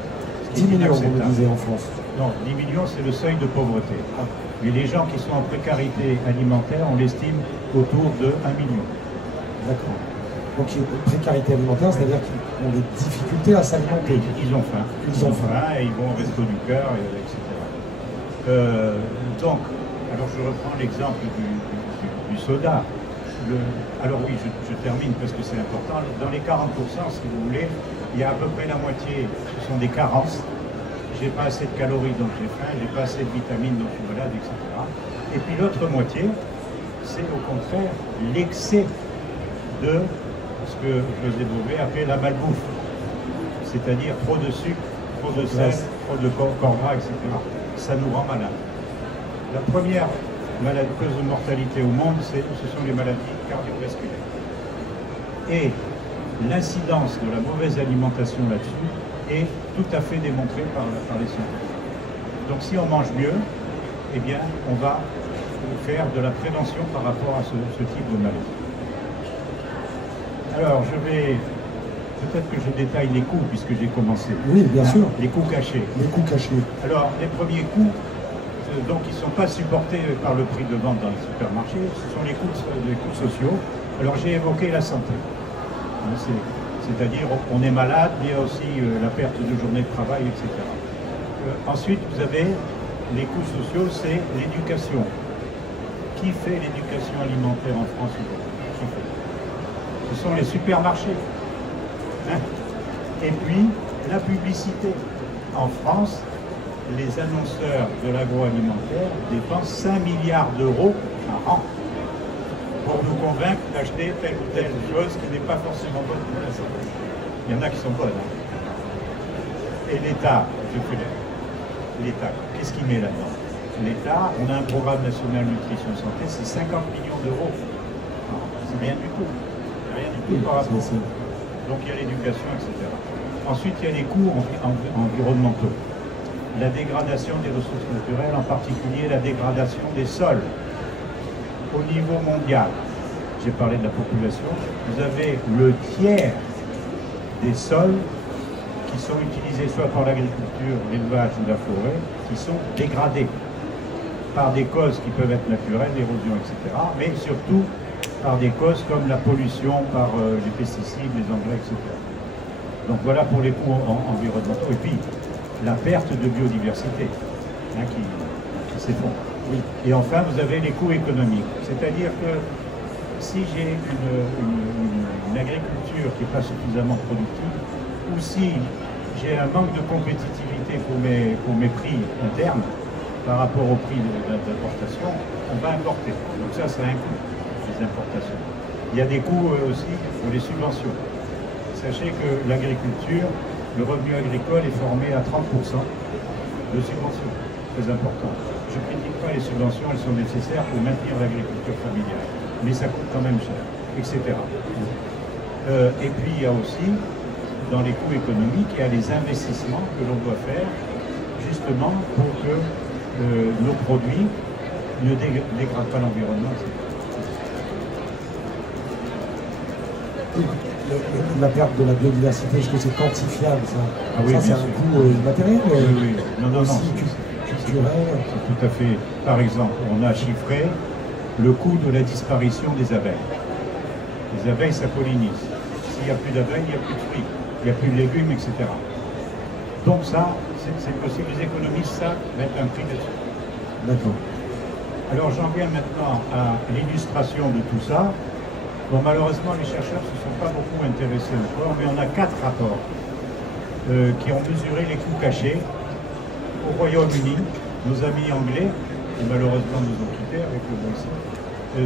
10 millions, vous me disiez, en France. Non, 10 millions, c'est le seuil de pauvreté. Mais les gens qui sont en précarité alimentaire, on l'estime autour de 1 million. D'accord. Donc, précarité alimentaire, c'est-à-dire qu'ils ont des difficultés à s'alimenter. Ils ont faim. Ils ont faim et ils vont au resto du cœur, etc. Donc, alors je reprends l'exemple du soda. Alors oui, je termine parce que c'est important. Dans les 40%, si vous voulez, il y a à peu près la moitié, ce sont des carences. J'ai pas assez de calories, donc j'ai faim, j'ai pas assez de vitamines, donc je suis malade, etc. Et puis l'autre moitié, c'est au contraire l'excès de ce que José Bové appelait la malbouffe. C'est-à-dire trop de sucre, trop de sel, trop de corps gras, etc. Ça nous rend malades. La première cause de mortalité au monde, ce sont les maladies cardiovasculaires. Et l'incidence de la mauvaise alimentation là-dessus est tout à fait démontrée par les scientifiques. Donc si on mange mieux, eh bien, on va faire de la prévention par rapport à ce type de maladie. Alors, peut-être que je détaille les coûts, puisque j'ai commencé. Oui, bien sûr. Les coûts cachés. Les coûts cachés. Alors, les premiers coûts, donc, ils ne sont pas supportés par le prix de vente dans les supermarchés, ce sont les coûts sociaux. Alors, j'ai évoqué la santé. C'est-à-dire, on est malade, il y a aussi la perte de journée de travail, etc. Ensuite, vous avez les coûts sociaux, c'est l'éducation. Qui fait l'éducation alimentaire en France aujourd'hui? Ce sont les supermarchés. Hein? Et puis, la publicité. En France, les annonceurs de l'agroalimentaire dépensent 5 milliards d'euros par an pour nous convaincre d'acheter telle ou telle chose qui n'est pas forcément bonne pour la santé. Il y en a qui sont bonnes. Hein? Et l'État, l'État, qu'est-ce qu'il met là-dedans? L'État, on a un programme national nutrition santé, c'est 50 millions d'euros. C'est rien du tout. Rien du tout par rapport. Donc il y a l'éducation, etc. Ensuite, il y a les coûts environnementaux. La dégradation des ressources naturelles, en particulier la dégradation des sols. Au niveau mondial, j'ai parlé de la population, vous avez le tiers des sols qui sont utilisés soit par l'agriculture, l'élevage ou la forêt, qui sont dégradés par des causes qui peuvent être naturelles, l'érosion, etc., mais surtout par des causes comme la pollution par les pesticides, les engrais, etc. Donc voilà pour les coûts environnementaux. Et puis la perte de biodiversité hein, qui s'effondre. Oui. Et enfin, vous avez les coûts économiques. C'est-à-dire que si j'ai une agriculture qui n'est pas suffisamment productive, ou si j'ai un manque de compétitivité pour mes prix internes par rapport au prix d'importation, on va importer. Donc ça a un coût, les importations. Il y a des coûts aussi pour les subventions. Sachez que l'agriculture, le revenu agricole est formé à 30% de subventions. Très important. Je ne critique pas les subventions, elles sont nécessaires pour maintenir l'agriculture familiale. Mais ça coûte quand même cher, etc. Et puis il y a aussi, dans les coûts économiques, il y a les investissements que l'on doit faire, justement pour que nos produits ne dégradent pas l'environnement, etc. La perte de la biodiversité, est-ce que c'est quantifiable ça? Ah oui, ça c'est un coût immatériel, mais oui. Non, aussi culturel. C'est tout à fait. Par exemple, on a chiffré le coût de la disparition des abeilles. Les abeilles, ça pollinise. S'il n'y a plus d'abeilles, il n'y a plus de fruits, il n'y a plus de légumes, etc. Donc ça, c'est possible. Les économistes savent mettre un prix dessus. D'accord. Alors j'en viens maintenant à l'illustration de tout ça. Bon, malheureusement, les chercheurs ne se sont pas beaucoup intéressés encore, mais on a 4 rapports qui ont mesuré les coûts cachés au Royaume-Uni. Nos amis anglais, qui malheureusement nous ont quittés avec le Brexit,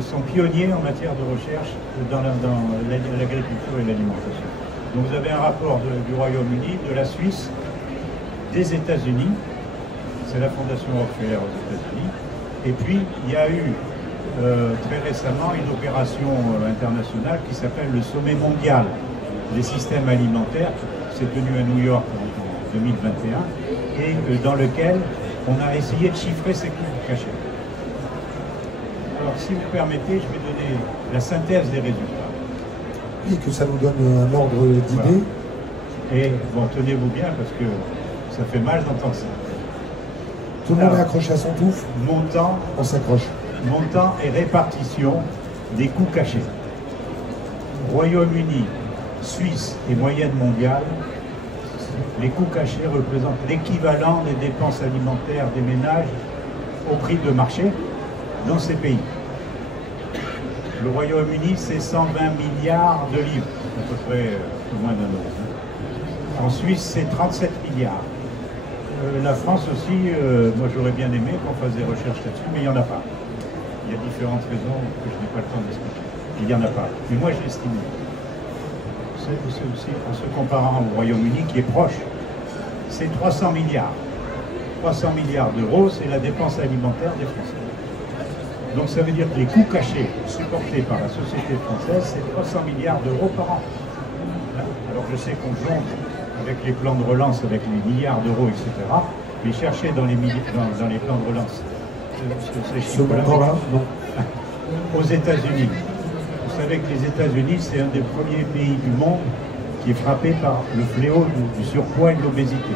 sont pionniers en matière de recherche dans l'agriculture et l'alimentation. Donc vous avez un rapport du Royaume-Uni, de la Suisse, des États-Unis, c'est la Fondation Rockefeller aux États-Unis, et puis il y a eu très récemment une opération internationale qui s'appelle le Sommet mondial des systèmes alimentaires, qui s'est tenu à New York en 2021, et dans lequel on a essayé de chiffrer ces coûts cachés. Alors si vous permettez, je vais donner la synthèse des résultats. Oui, que ça nous donne un ordre d'idée. Voilà. Et bon, tenez-vous bien parce que ça fait mal d'entendre ça. Tout le monde est accroché à son touffe. Montant, on s'accroche. Montant et répartition des coûts cachés. Royaume-Uni, Suisse et moyenne mondiale, les coûts cachés représentent l'équivalent des dépenses alimentaires des ménages au prix de marché dans ces pays. Le Royaume-Uni, c'est 120 milliards de livres, à peu près moins d'un euro. En Suisse, c'est 37 milliards. La France aussi, moi j'aurais bien aimé qu'on fasse des recherches là-dessus, mais il n'y en a pas. Il y a différentes raisons que je n'ai pas le temps d'expliquer. Il n'y en a pas. Mais moi j'ai estimé. C'est aussi en se comparant au Royaume-Uni qui est proche. C'est 300 milliards. 300 milliards d'euros, c'est la dépense alimentaire des Français. Donc ça veut dire que les coûts cachés supportés par la société française, c'est 300 milliards d'euros par an. Alors je sais qu'on jongle avec les plans de relance, avec les milliards d'euros, etc. Mais chercher dans les plans de relance ces chiffres-là. Aux États-Unis. Vous savez que les États-Unis, c'est un des premiers pays du monde qui est frappé par le fléau du surpoids et de l'obésité.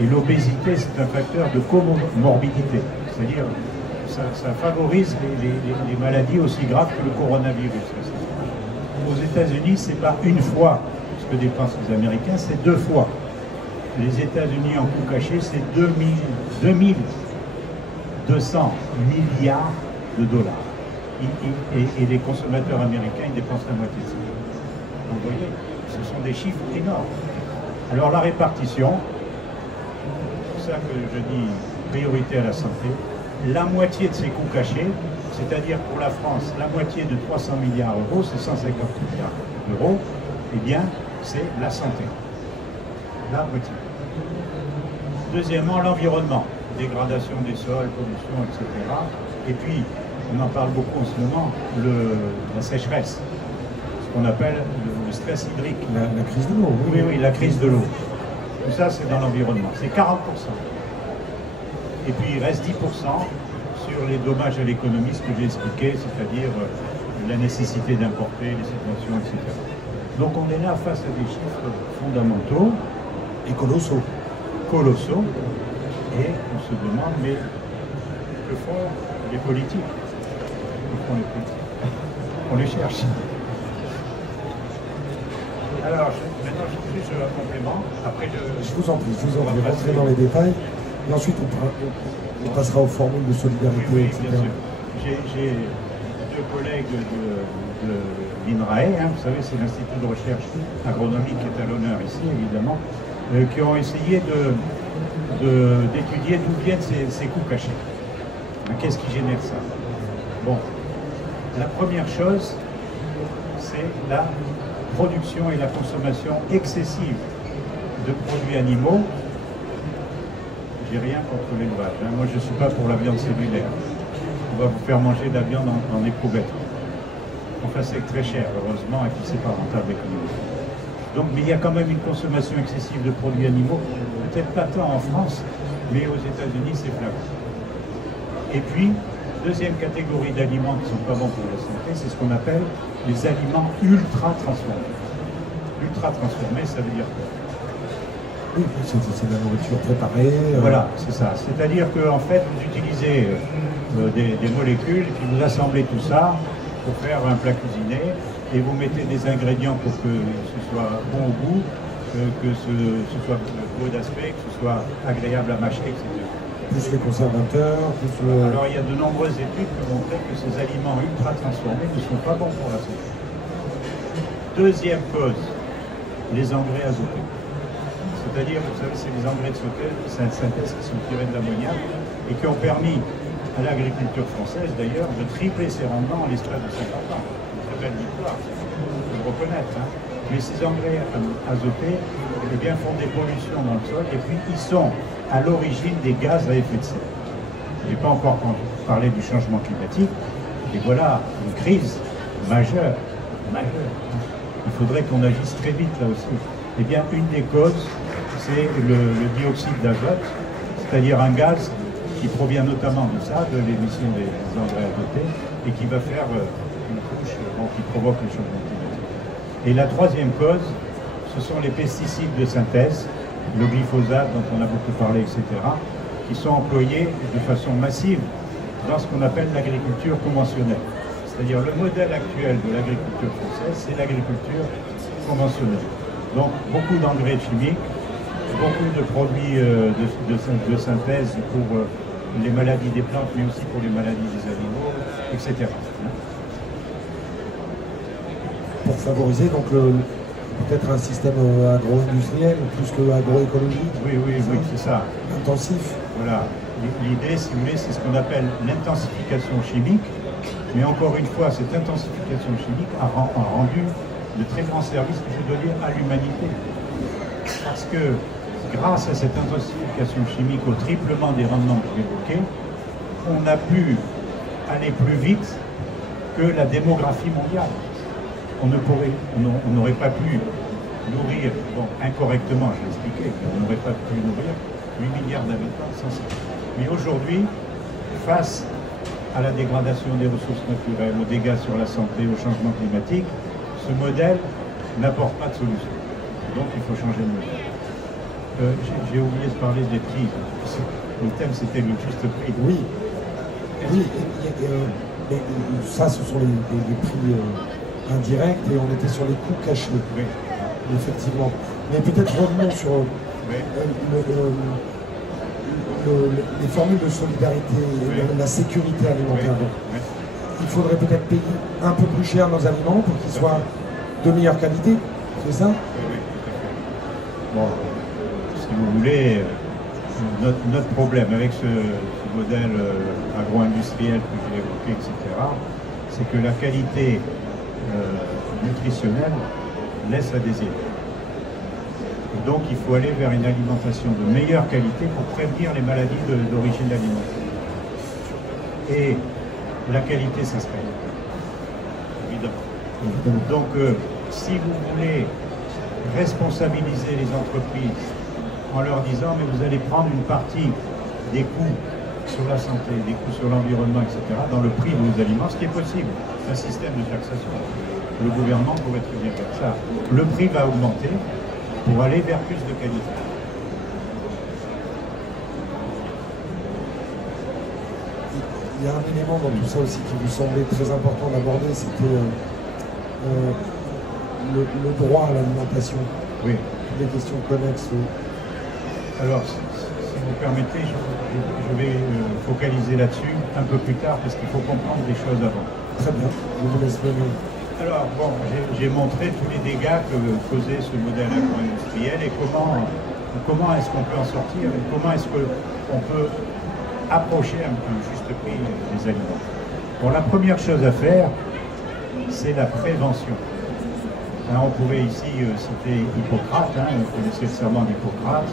Et l'obésité, c'est un facteur de comorbidité. C'est-à-dire ça favorise les maladies aussi graves que le coronavirus. Aux États-Unis, c'est pas une fois ce que dépensent les Américains, c'est 2 fois. Les États-Unis en coût caché, c'est 2200 milliards de dollars. Et les consommateurs américains, ils dépensent la moitié de ça. Vous voyez, ce sont des chiffres énormes. Alors la répartition, c'est pour ça que je dis priorité à la santé, la moitié de ces coûts cachés, c'est-à-dire pour la France, la moitié de 300 milliards d'euros, c'est 150 milliards d'euros, eh bien, c'est la santé. La moitié. Deuxièmement, l'environnement, dégradation des sols, pollution, etc. Et puis, on en parle beaucoup en ce moment, la sécheresse, ce qu'on appelle le stress hydrique. La crise de l'eau. Oui, la crise de l'eau. Tout ça, c'est dans l'environnement. C'est 40%. Et puis, il reste 10% sur les dommages à l'économie, ce que j'ai expliqué, c'est-à-dire la nécessité d'importer, les subventions, etc. Donc, on est là face à des chiffres fondamentaux. Et colossaux. Colossaux. Et on se demande, mais que font les politiques? Que font les politiques? on les cherche. Alors, maintenant, je suis sur un complément. Après, Je vous en prie, rentrez dans les détails. Et ensuite, on passera aux formules de solidarité, oui, etc. bien sûr. J'ai deux collègues de l'INRAE, vous savez, c'est l'Institut de recherche agronomique qui est à l'honneur ici, évidemment, qui ont essayé d'étudier d'où viennent ces coûts cachés. Qu'est-ce qui génère ça? Bon, la première chose, c'est la production et la consommation excessive de produits animaux. J'ai rien contre l'élevage. Moi, je ne suis pas pour la viande cellulaire. On va vous faire manger de la viande en éprouvette. Enfin, c'est très cher, heureusement, et puis c'est pas rentable économiquement. Donc, mais il y a quand même une consommation excessive de produits animaux, peut-être pas tant en France, mais aux États-Unis, c'est flagrant. Et puis, deuxième catégorie d'aliments qui ne sont pas bons pour la santé, c'est ce qu'on appelle les aliments ultra transformés. Ultra transformés, ça veut dire quoi? Oui, c'est de la nourriture préparée. Voilà, c'est ça. C'est-à-dire qu'en fait, vous utilisez des molécules, et puis vous assemblez tout ça pour faire un plat cuisiné, et vous mettez des ingrédients pour que ce soit bon au goût, que ce soit beau d'aspect, que ce soit agréable à mâcher, etc. Plus les conservateurs, plus le... Alors il y a de nombreuses études qui montrent que ces aliments ultra transformés ne sont pas bons pour la santé. Deuxième cause, les engrais azotés. C'est-à-dire, vous savez, c'est les engrais de synthèse qui sont tirés de l'ammoniac et qui ont permis à l'agriculture française, d'ailleurs, de tripler ses rendements en l'espace de 50 ans. Une très belle victoire, il faut le reconnaître. Hein. Mais ces engrais azotés eh bien, font des pollutions dans le sol et puis ils sont à l'origine des gaz à effet de serre. Je n'ai pas encore parlé du changement climatique, et voilà une crise majeure. Il faudrait qu'on agisse très vite là aussi. Eh bien, une des causes, c'est le dioxyde d'azote, c'est-à-dire un gaz qui provient notamment de ça, de l'émission des engrais azotés, et qui va faire une couche qui provoque le changement climatique. Et la troisième cause, ce sont les pesticides de synthèse, le glyphosate dont on a beaucoup parlé, etc., qui sont employés de façon massive dans ce qu'on appelle l'agriculture conventionnelle. C'est-à-dire le modèle actuel de l'agriculture française, c'est l'agriculture conventionnelle. Donc beaucoup d'engrais chimiques, beaucoup de produits de synthèse pour les maladies des plantes, mais aussi pour les maladies des animaux, etc. Pour favoriser donc peut-être un système agro-industriel plus que agroécologique. Oui, c'est ça. Intensif. Voilà. L'idée, si vous voulez, c'est ce qu'on appelle l'intensification chimique. Mais encore une fois, cette intensification chimique a rendu de très grands services, je dois dire, à l'humanité. Parce que grâce à cette intensification chimique, au triplement des rendements que j'évoquais, on a pu aller plus vite que la démographie mondiale. On n'aurait pas pu nourrir, bon, incorrectement, je l'ai expliqué, on n'aurait pas pu nourrir 8 milliards d'habitants sans ça. Mais aujourd'hui, face à la dégradation des ressources naturelles, aux dégâts sur la santé, au changement climatique, ce modèle n'apporte pas de solution. Donc il faut changer de modèle. J'ai oublié de parler des prix. Le thème, c'était le juste prix. Oui. Mais ça, ce sont les prix indirects et on était sur les coûts cachés. Oui. Effectivement. Mais peut-être revenons sur les formules de solidarité, la sécurité alimentaire. Oui. Il faudrait peut-être payer un peu plus cher nos aliments pour qu'ils soient de meilleure qualité, c'est ça? Oui, tout à fait. Bon, si vous voulez, notre problème avec ce modèle agro-industriel que j'ai évoqué, etc., c'est que la qualité nutritionnelle laisse à désirer. Et donc il faut aller vers une alimentation de meilleure qualité pour prévenir les maladies d'origine alimentaire. Et la qualité, ça se paye. Évidemment. Donc si vous voulez responsabiliser les entreprises en leur disant mais vous allez prendre une partie des coûts sur la santé, des coûts sur l'environnement, etc., dans le prix de vos aliments, ce qui est possible, c'est un système de taxation. Le gouvernement pourrait très bien faire ça. Le prix va augmenter pour aller vers plus de qualité. Il y a un élément dans tout ça aussi qui vous semblait très important d'aborder, c'était le droit à l'alimentation. Oui. Les questions connexes. Alors, si vous permettez, je vais focaliser là-dessus un peu plus tard, parce qu'il faut comprendre des choses avant. Très bien, je vous laisse venir. Alors, bon, j'ai montré tous les dégâts que causait ce modèle agro-industriel et comment est-ce qu'on peut en sortir et comment est-ce qu'on peut approcher un juste prix des aliments. Bon, la première chose à faire, c'est la prévention. Hein, on pourrait ici citer Hippocrate, hein, vous connaissez le serment d'Hippocrate,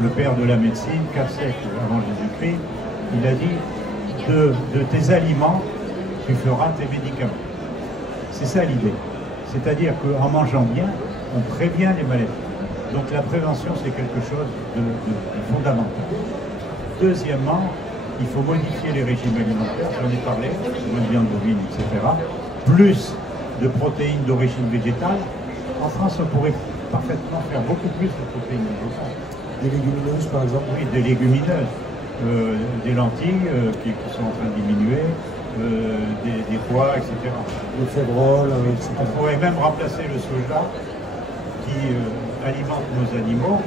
le père de la médecine, 4 siècles avant Jésus-Christ. Il a dit, de tes aliments, tu feras tes médicaments. C'est ça l'idée. C'est-à-dire qu'en mangeant bien, on prévient les maladies. Donc la prévention, c'est quelque chose de fondamental. Deuxièmement, il faut modifier les régimes alimentaires, j'en ai parlé, moins de viande bovine, etc. Plus de protéines d'origine végétale. En France, on pourrait parfaitement faire beaucoup plus de protéines végétales. Des légumineuses, par exemple? Oui, des légumineuses. Des lentilles qui sont en train de diminuer, des pois, etc. Le févrole, etc. On pourrait même remplacer le soja qui alimente nos animaux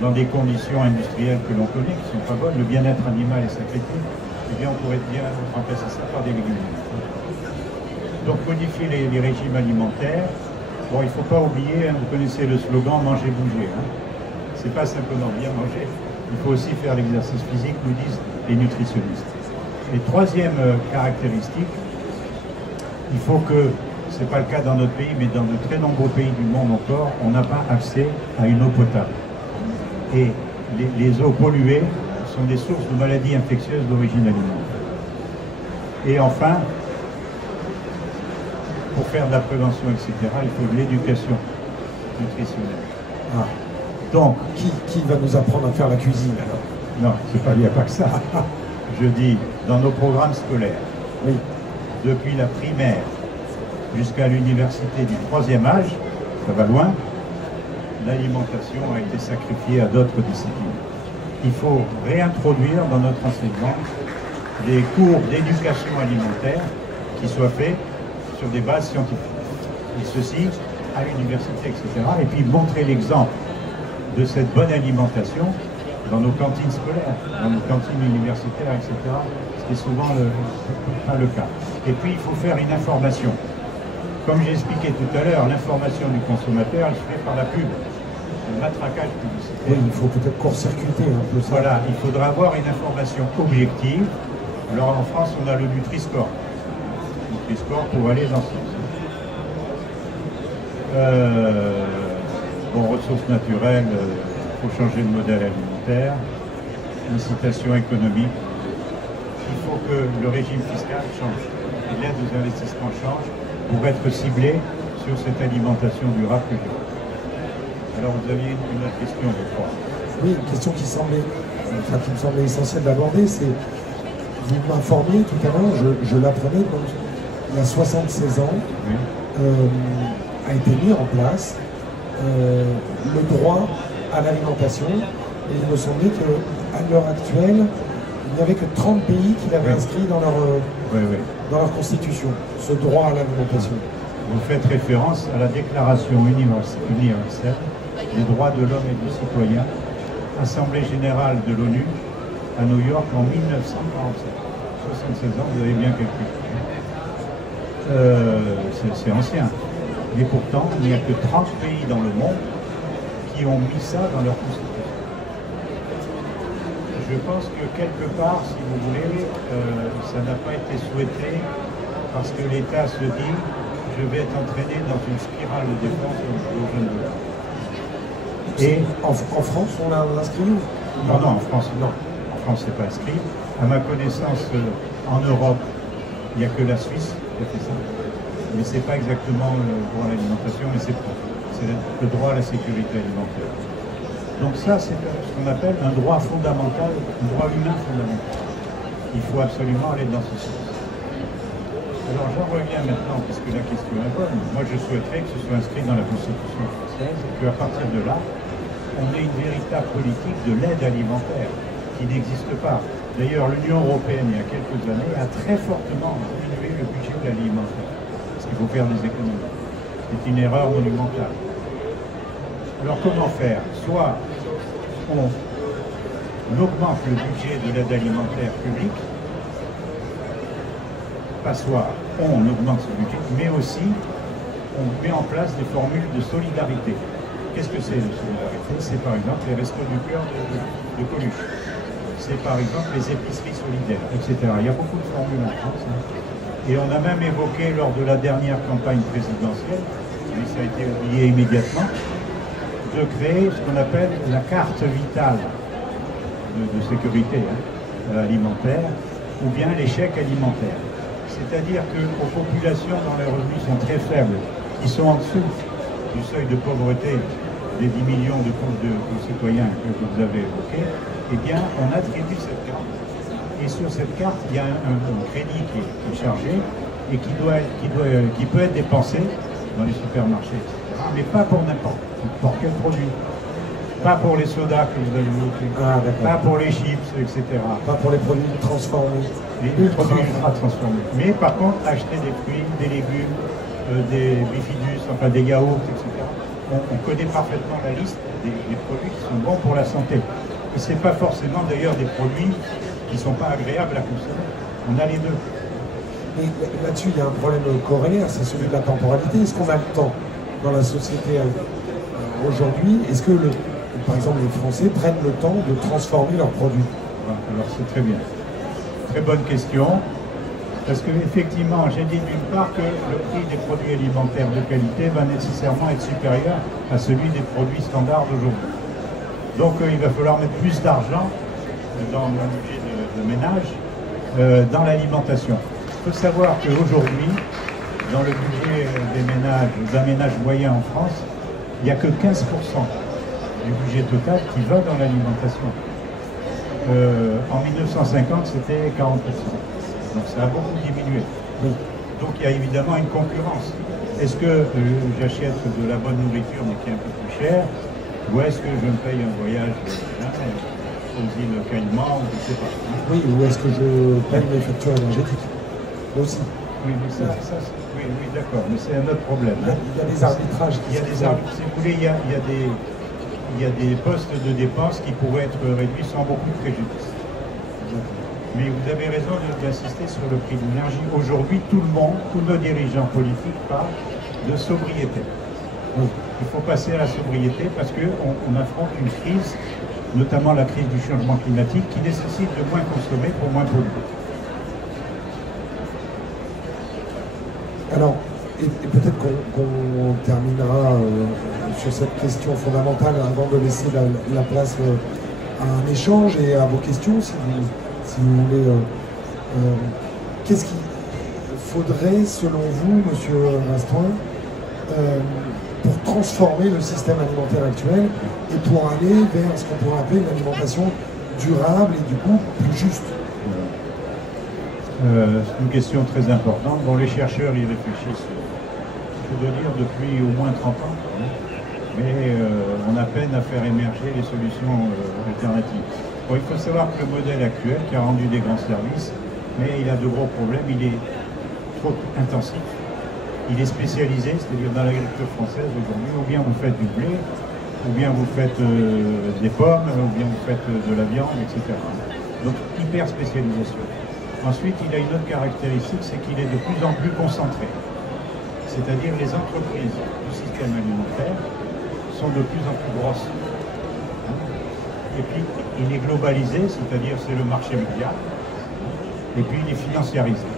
dans des conditions industrielles que l'on connaît, qui ne sont pas bonnes, le bien-être animal est sacrifié, eh bien on pourrait bien remplacer ça par des légumineuses. Donc modifier les régimes alimentaires. Bon, il ne faut pas oublier, hein, vous connaissez le slogan « manger, bouger hein. ». Ce n'est pas simplement bien manger, il faut aussi faire l'exercice physique, nous disent les nutritionnistes. Et troisième caractéristique, il faut que, ce n'est pas le cas dans notre pays, mais dans de très nombreux pays du monde encore, on n'a pas accès à une eau potable. Et les eaux polluées sont des sources de maladies infectieuses d'origine alimentaire. Et enfin, pour faire de la prévention, etc., il faut de l'éducation nutritionnelle. Ah. Donc, qui va nous apprendre à faire la cuisine alors? Non, il n'y a pas que ça. Je dis, dans nos programmes scolaires, oui, depuis la primaire jusqu'à l'université du 3e âge, ça va loin, l'alimentation a été sacrifiée à d'autres disciplines. Il faut réintroduire dans notre enseignement des cours d'éducation alimentaire qui soient faits sur des bases scientifiques. Et ceci à l'université, etc. Et puis montrer l'exemple de cette bonne alimentation dans nos cantines scolaires, dans nos cantines universitaires, etc. Ce qui est souvent pas le cas. Et puis il faut faire une information. Comme j'ai expliqué tout à l'heure, l'information du consommateur, elle se fait par la pub. Le matraquage publicitaire. Oui, il faut peut-être court-circuiter un peu ça. Voilà, il faudra avoir une information objective. Alors en France, on a le Nutri-Score. Nutri-Score pour aller dans ce sens. Bon, ressources naturelles, il faut changer de modèle alimentaire. Incitation économique. Il faut que le régime fiscal change. Et l'aide aux investissements change pour être ciblé sur cette alimentation durable que j'ai. Alors vous aviez une autre question, je crois. Oui, une question qui me semblait essentielle d'aborder, c'est, vous m'informiez tout à l'heure, je l'apprenais, donc il y a 76 ans, oui. A été mis en place le droit à l'alimentation, et il me semblait qu'à l'heure actuelle, il n'y avait que 30 pays qui l'avaient inscrit dans leur constitution, ce droit à l'alimentation. Vous faites référence à la Déclaration universelle des droits de l'homme et du citoyen, Assemblée générale de l'ONU à New York en 1947. 76 ans, vous avez bien calculé. C'est ancien. Mais pourtant, il n'y a que 30 pays dans le monde qui ont mis ça dans leur constitution. Je pense que quelque part, si vous voulez, ça n'a pas été souhaité parce que l'État se dit je vais être entraîné dans une spirale de dépenses comme je suis au jeune de l'homme. Et en France, on l'a inscrit? Non, en France, non. En France, c'est pas inscrit. À ma connaissance, en Europe, il n'y a que la Suisse qui a fait ça. Mais c'est pas exactement le droit à l'alimentation, mais c'est le droit à la sécurité alimentaire. Donc ça, c'est ce qu'on appelle un droit fondamental, un droit humain fondamental. Il faut absolument aller dans ce sens. Alors j'en reviens maintenant, puisque la question est bonne. Moi, je souhaiterais que ce soit inscrit dans la Constitution française et qu'à partir de là, on ait une véritable politique de l'aide alimentaire qui n'existe pas. D'ailleurs, l'Union européenne, il y a quelques années, a très fortement diminué le budget de l'alimentaire. Parce qu'il faut faire des économies. C'est une erreur monumentale. Alors comment faire? Soit on augmente le budget de l'aide alimentaire publique, pas soit on augmente ce budget, mais aussi on met en place des formules de solidarité. Qu'est-ce que c'est la solidarité? C'est par exemple les restos du cœur de Coluche. C'est par exemple les épiceries solidaires, etc. Il y a beaucoup de formules en France. Hein. Et on a même évoqué lors de la dernière campagne présidentielle, mais ça a été oublié immédiatement, de créer ce qu'on appelle la carte vitale de sécurité alimentaire, ou bien les chèques alimentaires. C'est-à-dire qu'aux populations dont les revenus sont très faibles, qui sont en dessous du seuil de pauvreté des 10 millions de concitoyens que vous avez évoqués, eh bien, on attribue cette carte. Et sur cette carte, il y a un crédit qui est chargé et qui peut être dépensé dans les supermarchés, etc. Mais pas pour n'importe quel produit. Pas pour les sodas que vous avez évoqués, pas pour les chips, etc. Pas pour les produits transformés. Les produits ultra transformés. Mais par contre, acheter des fruits, des légumes, des bifidus, enfin des yaourts, etc. On connaît parfaitement la liste des produits qui sont bons pour la santé. Et ce n'est pas forcément d'ailleurs des produits qui ne sont pas agréables à consommer. On a les deux. Mais là-dessus, il y a un problème corollaire, c'est celui de la temporalité. Est-ce qu'on a le temps dans la société aujourd'hui? Est-ce que, par exemple, les Français prennent le temps de transformer leurs produits? Alors c'est très bien. Très bonne question. Parce qu'effectivement, j'ai dit d'une part que le prix des produits alimentaires de qualité va nécessairement être supérieur à celui des produits standards d'aujourd'hui. Donc il va falloir mettre plus d'argent dans le budget de ménage, dans l'alimentation. Il faut savoir qu'aujourd'hui, dans le budget des ménages, d'un ménage moyen en France, il n'y a que 15% du budget total qui va dans l'alimentation. En 1950, c'était 40%. Donc ça a beaucoup diminué. Donc il y a évidemment une concurrence. Est-ce que j'achète de la bonne nourriture mais qui est un peu plus chère, ou est-ce que je me paye un voyage aux îles Caïmans, je ne sais pas. Oui, ou est-ce que je paye mes factures énergétiques? Aussi. Oui, mais oui, d'accord, mais c'est un autre problème. Il y a des arbitrages. Il y a des arbitrages. Si vous voulez, il y a des postes de dépenses qui pourraient être réduits sans beaucoup de préjudice. Mais vous avez raison d'insister sur le prix de l'énergie. Aujourd'hui, tout le monde, tous nos dirigeants politiques parlent de sobriété. Il faut passer à la sobriété parce qu'on affronte une crise, notamment la crise du changement climatique, qui nécessite de moins consommer pour moins polluer. Alors, et peut-être qu'on terminera sur cette question fondamentale avant de laisser la place à un échange et à vos questions, si vous voulez. Qu'est-ce qu'il faudrait, selon vous, Monsieur Rastoin, pour transformer le système alimentaire actuel et pour aller vers ce qu'on pourrait appeler une alimentation durable et du coup plus juste? C'est une question très importante. Bon, les chercheurs y réfléchissent, je dois dire, depuis au moins 30 ans. Mais on a peine à faire émerger les solutions alternatives. Bon, il faut savoir que le modèle actuel, qui a rendu des grands services, mais il a de gros problèmes, il est trop intensif. Il est spécialisé, c'est-à-dire dans l'agriculture française aujourd'hui, ou bien vous faites du blé, ou bien vous faites des pommes, ou bien vous faites de la viande, etc. Donc, hyper spécialisation. Ensuite, il a une autre caractéristique, c'est qu'il est de plus en plus concentré. C'est-à-dire les entreprises du système alimentaire sont de plus en plus grosses. Et puis, il est globalisé, c'est-à-dire c'est le marché mondial. Et puis, il est financiarisé.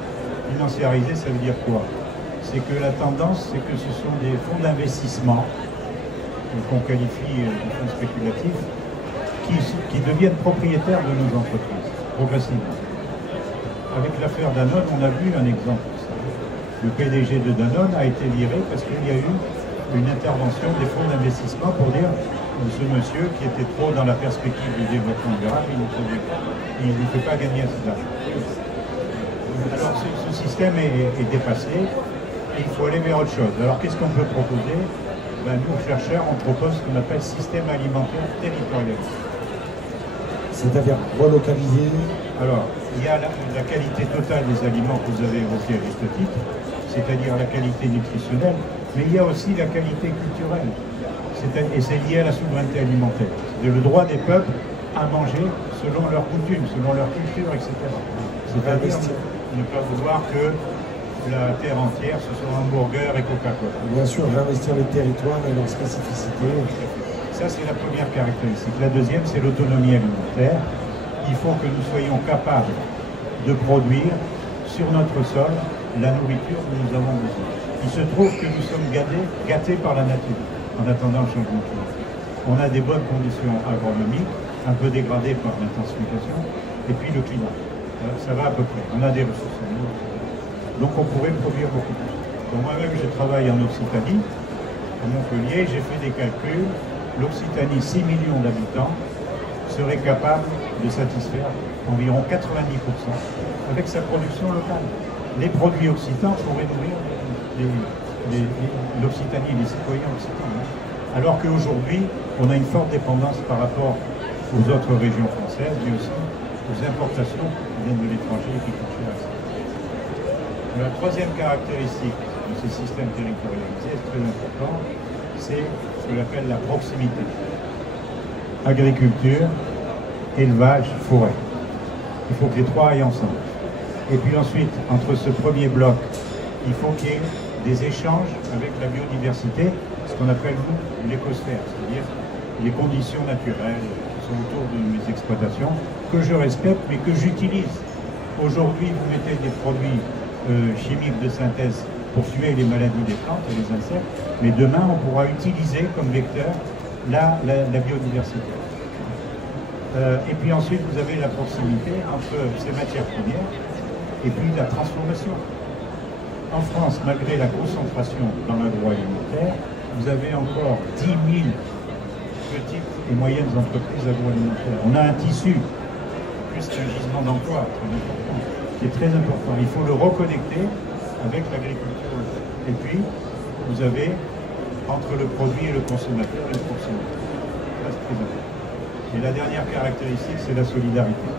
Financiarisé, ça veut dire quoi? C'est que la tendance, c'est que ce sont des fonds d'investissement, qu'on qualifie de fonds spéculatifs, qui deviennent propriétaires de nos entreprises, progressivement. Avec l'affaire Danone, on a vu un exemple de ça. Le PDG de Danone a été viré parce qu'il y a eu une intervention des fonds d'investissement pour dire ce monsieur qui était trop dans la perspective du développement durable, il ne fait pas gagner assez d'argent. Alors ce système est dépassé et il faut aller vers autre chose. Alors qu'est-ce qu'on peut proposer? Nous, chercheurs, on propose ce qu'on appelle système alimentaire territorialisé. C'est-à-dire relocaliser Alors, il y a la qualité totale des aliments que vous avez évoqués à juste titre, c'est-à-dire la qualité nutritionnelle, mais il y a aussi la qualité culturelle, et c'est lié à la souveraineté alimentaire. C'est le droit des peuples à manger selon leurs coutumes, selon leur culture, etc. C'est-à-dire ne pas vouloir que la terre entière, ce soit hamburger et Coca-Cola. Bien sûr, réinvestir les territoires et leurs spécificités. Ça, c'est la première caractéristique. La deuxième, c'est l'autonomie alimentaire. Il faut que nous soyons capables de produire sur notre sol la nourriture dont nous avons besoin. Il se trouve que nous sommes gâtés par la nature en attendant le changement climatique. On a des bonnes conditions agronomiques, un peu dégradées par l'intensification, et puis le climat. Ça va à peu près. On a des ressources en eau. Donc on pourrait produire beaucoup plus. Donc moi-même, je travaille en Occitanie, à Montpellier, j'ai fait des calculs. L'Occitanie, 6 millions d'habitants, serait capable de satisfaire environ 90% avec sa production locale. Les produits occitans pourraient nourrir l'Occitanie, les citoyens occitans. Alors qu'aujourd'hui, on a une forte dépendance par rapport aux autres régions françaises, mais aussi aux importations qui viennent de l'étranger et qui coûtent cher. La troisième caractéristique de ces systèmes territorialisés, c'est très important, c'est ce qu'on appelle la proximité. Agriculture, élevage, forêt. Il faut que les trois aillent ensemble. Et puis ensuite, entre ce premier bloc, il faut qu'il y ait des échanges avec la biodiversité, ce qu'on appelle nous l'écosphère, c'est-à-dire les conditions naturelles qui sont autour de mes exploitations, que je respecte mais que j'utilise. Aujourd'hui, vous mettez des produits chimiques de synthèse pour tuer les maladies des plantes et les insectes, mais demain on pourra utiliser comme vecteur la biodiversité. Et puis ensuite vous avez la proximité entre ces matières premières et puis la transformation. En France, malgré la concentration dans l'agroalimentaire, vous avez encore 10 000 petites et moyennes entreprises agroalimentaires. On a un tissu, plus qu'un gisement d'emploi, très important, qui est très important. Il faut le reconnecter avec l'agriculture. Et puis, vous avez, entre le produit et le consommateur, une proximité. Ça, c'est très important. Et la dernière caractéristique, c'est la solidarité.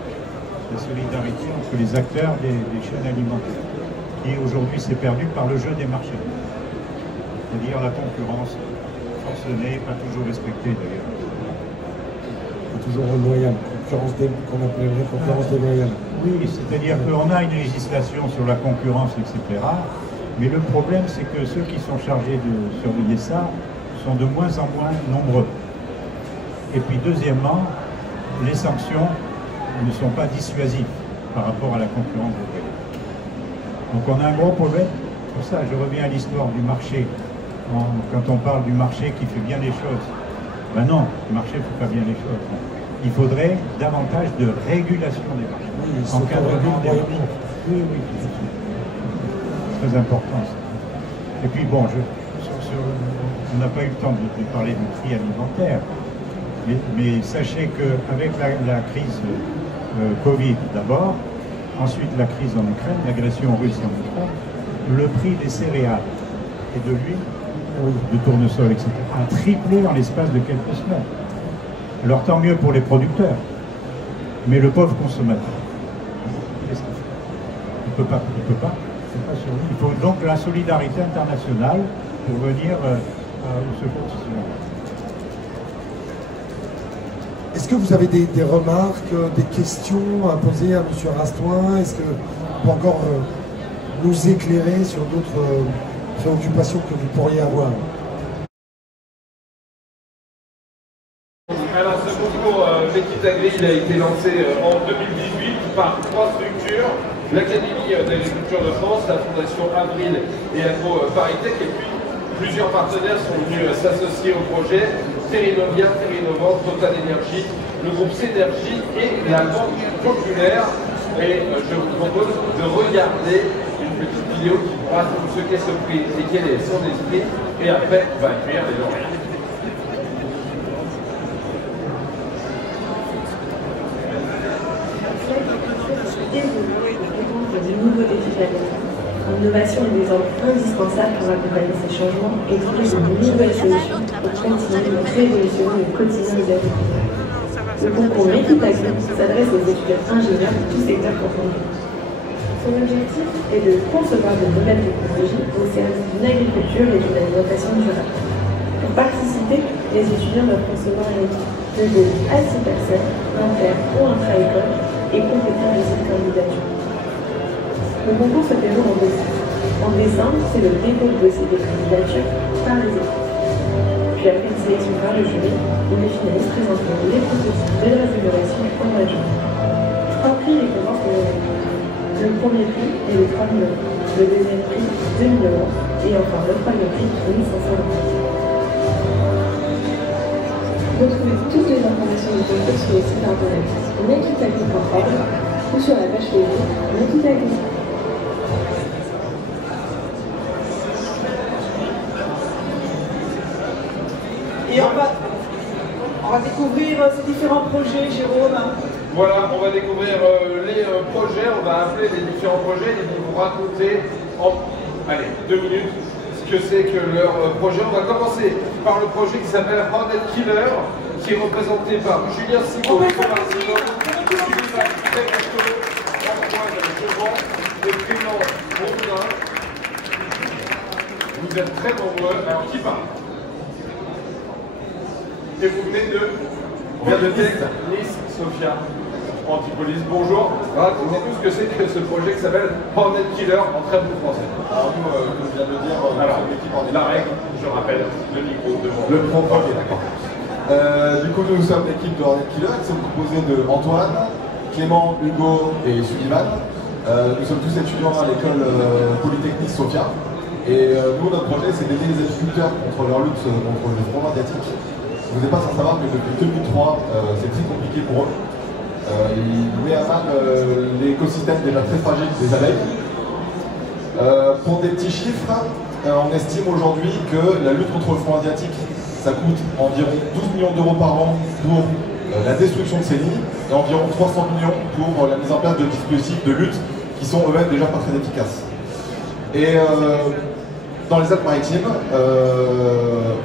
La solidarité entre les acteurs des chaînes alimentaires, qui aujourd'hui s'est perdue par le jeu des marchés. C'est-à-dire la concurrence forcenée, pas toujours respectée d'ailleurs. Toujours loyale, qu'on appellerait concurrence déloyale. Oui, c'est-à-dire qu'on a une législation sur la concurrence, etc. Mais le problème, c'est que ceux qui sont chargés de surveiller ça sont de moins en moins nombreux. Et puis deuxièmement, les sanctions ne sont pas dissuasives par rapport à la concurrence déloyale. Donc on a un gros problème. Pour ça, je reviens à l'histoire du marché. Quand on parle du marché qui fait bien les choses, ben non, le marché ne fait pas bien les choses. Il faudrait davantage de régulation des marchés. Oui, encadrement des marchés. Oui, c'est très important ça. Et puis bon, on n'a pas eu le temps de parler du prix alimentaire, mais sachez qu'avec la crise Covid d'abord, ensuite la crise en Ukraine, l'agression russe en Ukraine, le prix des céréales et de l'huile, de tournesol, etc., a triplé en l'espace de quelques semaines. Alors tant mieux pour les producteurs, mais le pauvre consommateur, qu'est-ce qu'il fait? Il ne peut pas survivre. Il faut donc la solidarité internationale pour venir au secours. Est-ce que vous avez des remarques, des questions à poser à M. Rastoin? Est-ce que vous pouvez encore nous éclairer sur d'autres préoccupations que vous pourriez avoir? Alors ce concours L'équipe d'Agril a été lancé en 2018 par trois structures, l'Académie d'agriculture de France, la Fondation Avril et AgroParisTech, et puis plusieurs partenaires sont venus s'associer au projet, Terrinovia, Terrinovant, Total Energy, le groupe Synergie et la Banque Populaire. Et je vous propose de regarder une petite vidéo qui raconte ce qu'est ce prix et quel est son esprit, et après on va accueillir les lauréats. De nouveaux défis à venir. L'innovation est désormais indispensable pour accompagner ces changements et trouver de nouvelles solutions pour continuer de révolutionner le quotidien des agriculteurs. Le concours Mekitagri s'adresse aux étudiants ingénieurs de tous secteurs confondus. Son objectif est de concevoir de nouvelles technologies au service d'une agriculture et d'une alimentation durable. Pour participer, les étudiants doivent concevoir une équipe de 2 à 6 personnes, inter ou intra-école, et compléter un dossier de candidature. Le concours se déroule en 2 phases. En décembre, c'est le dépôt de dossier de candidature par les équipes. Puis après une sélection par le jury, les finalistes présenteront les prototypes de la révélation au mois de juin. 3 prix récompensent le premier prix est de 3 000 €, le deuxième prix 2 000 € et enfin le troisième prix 1 500 €. Retrouvez toutes les informations du concours sur le site internet mekitagri.org ou sur la page Facebook Mekitagri. Et on va découvrir ces différents projets, Jérôme. Voilà, on va découvrir les projets, on va appeler les différents projets et vous raconter en 2 minutes ce que c'est que leur projet. On va commencer par le projet qui s'appelle Hornet Killer, qui est représenté par Julien Simon, Thomas Simon, Philippe Acteau, Antoine Jevant et Clément Bourdin. Vous êtes très nombreux. Alors qui parle? Et vous venez de Nice, Sophia, Antipolis. Bonjour. Racontez-nous ce que c'est que ce projet qui s'appelle Hornet Killer en très bon français. Alors nous, comme je viens de le dire, l'équipe Hornet la règle, je rappelle, le micro devant. Le propre, ok, d'accord. Du coup, nous sommes l'équipe de Hornet Killer qui sommes composés de Antoine, Clément, Hugo et Sullivan. Nous sommes tous étudiants à l'école Polytechnique Sophia. Et nous, notre projet, c'est d'aider les agriculteurs contre leur lutte contre le frelon asiatique. Vous n'êtes pas sans savoir que depuis 2003, c'est très compliqué pour eux. Ils mettent à mal l'écosystème déjà très fragile des abeilles. Pour des petits chiffres, on estime aujourd'hui que la lutte contre le frelon asiatique, ça coûte environ 12 millions d'euros par an pour la destruction de ces nids et environ 300 millions pour la mise en place de dispositifs de lutte qui sont eux-mêmes déjà pas très efficaces. Et dans les Alpes-Maritimes,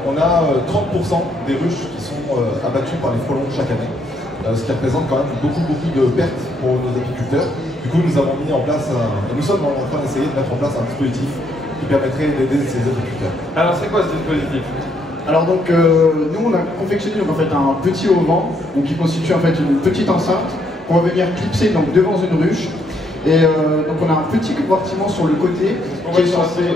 on a 30% des ruches qui sont abattues par les frelons chaque année, ce qui représente quand même beaucoup de pertes pour nos apiculteurs. Du coup, nous avons mis en place, nous sommes en train d'essayer de mettre en place un dispositif qui permettrait d'aider ces apiculteurs. Alors, c'est quoi ce dispositif? Alors donc, nous on a confectionné donc, en fait, un petit auvent qui constitue en fait une petite enceinte pour venir clipser donc, devant une ruche. Et donc on a un petit compartiment sur le côté qui est censé...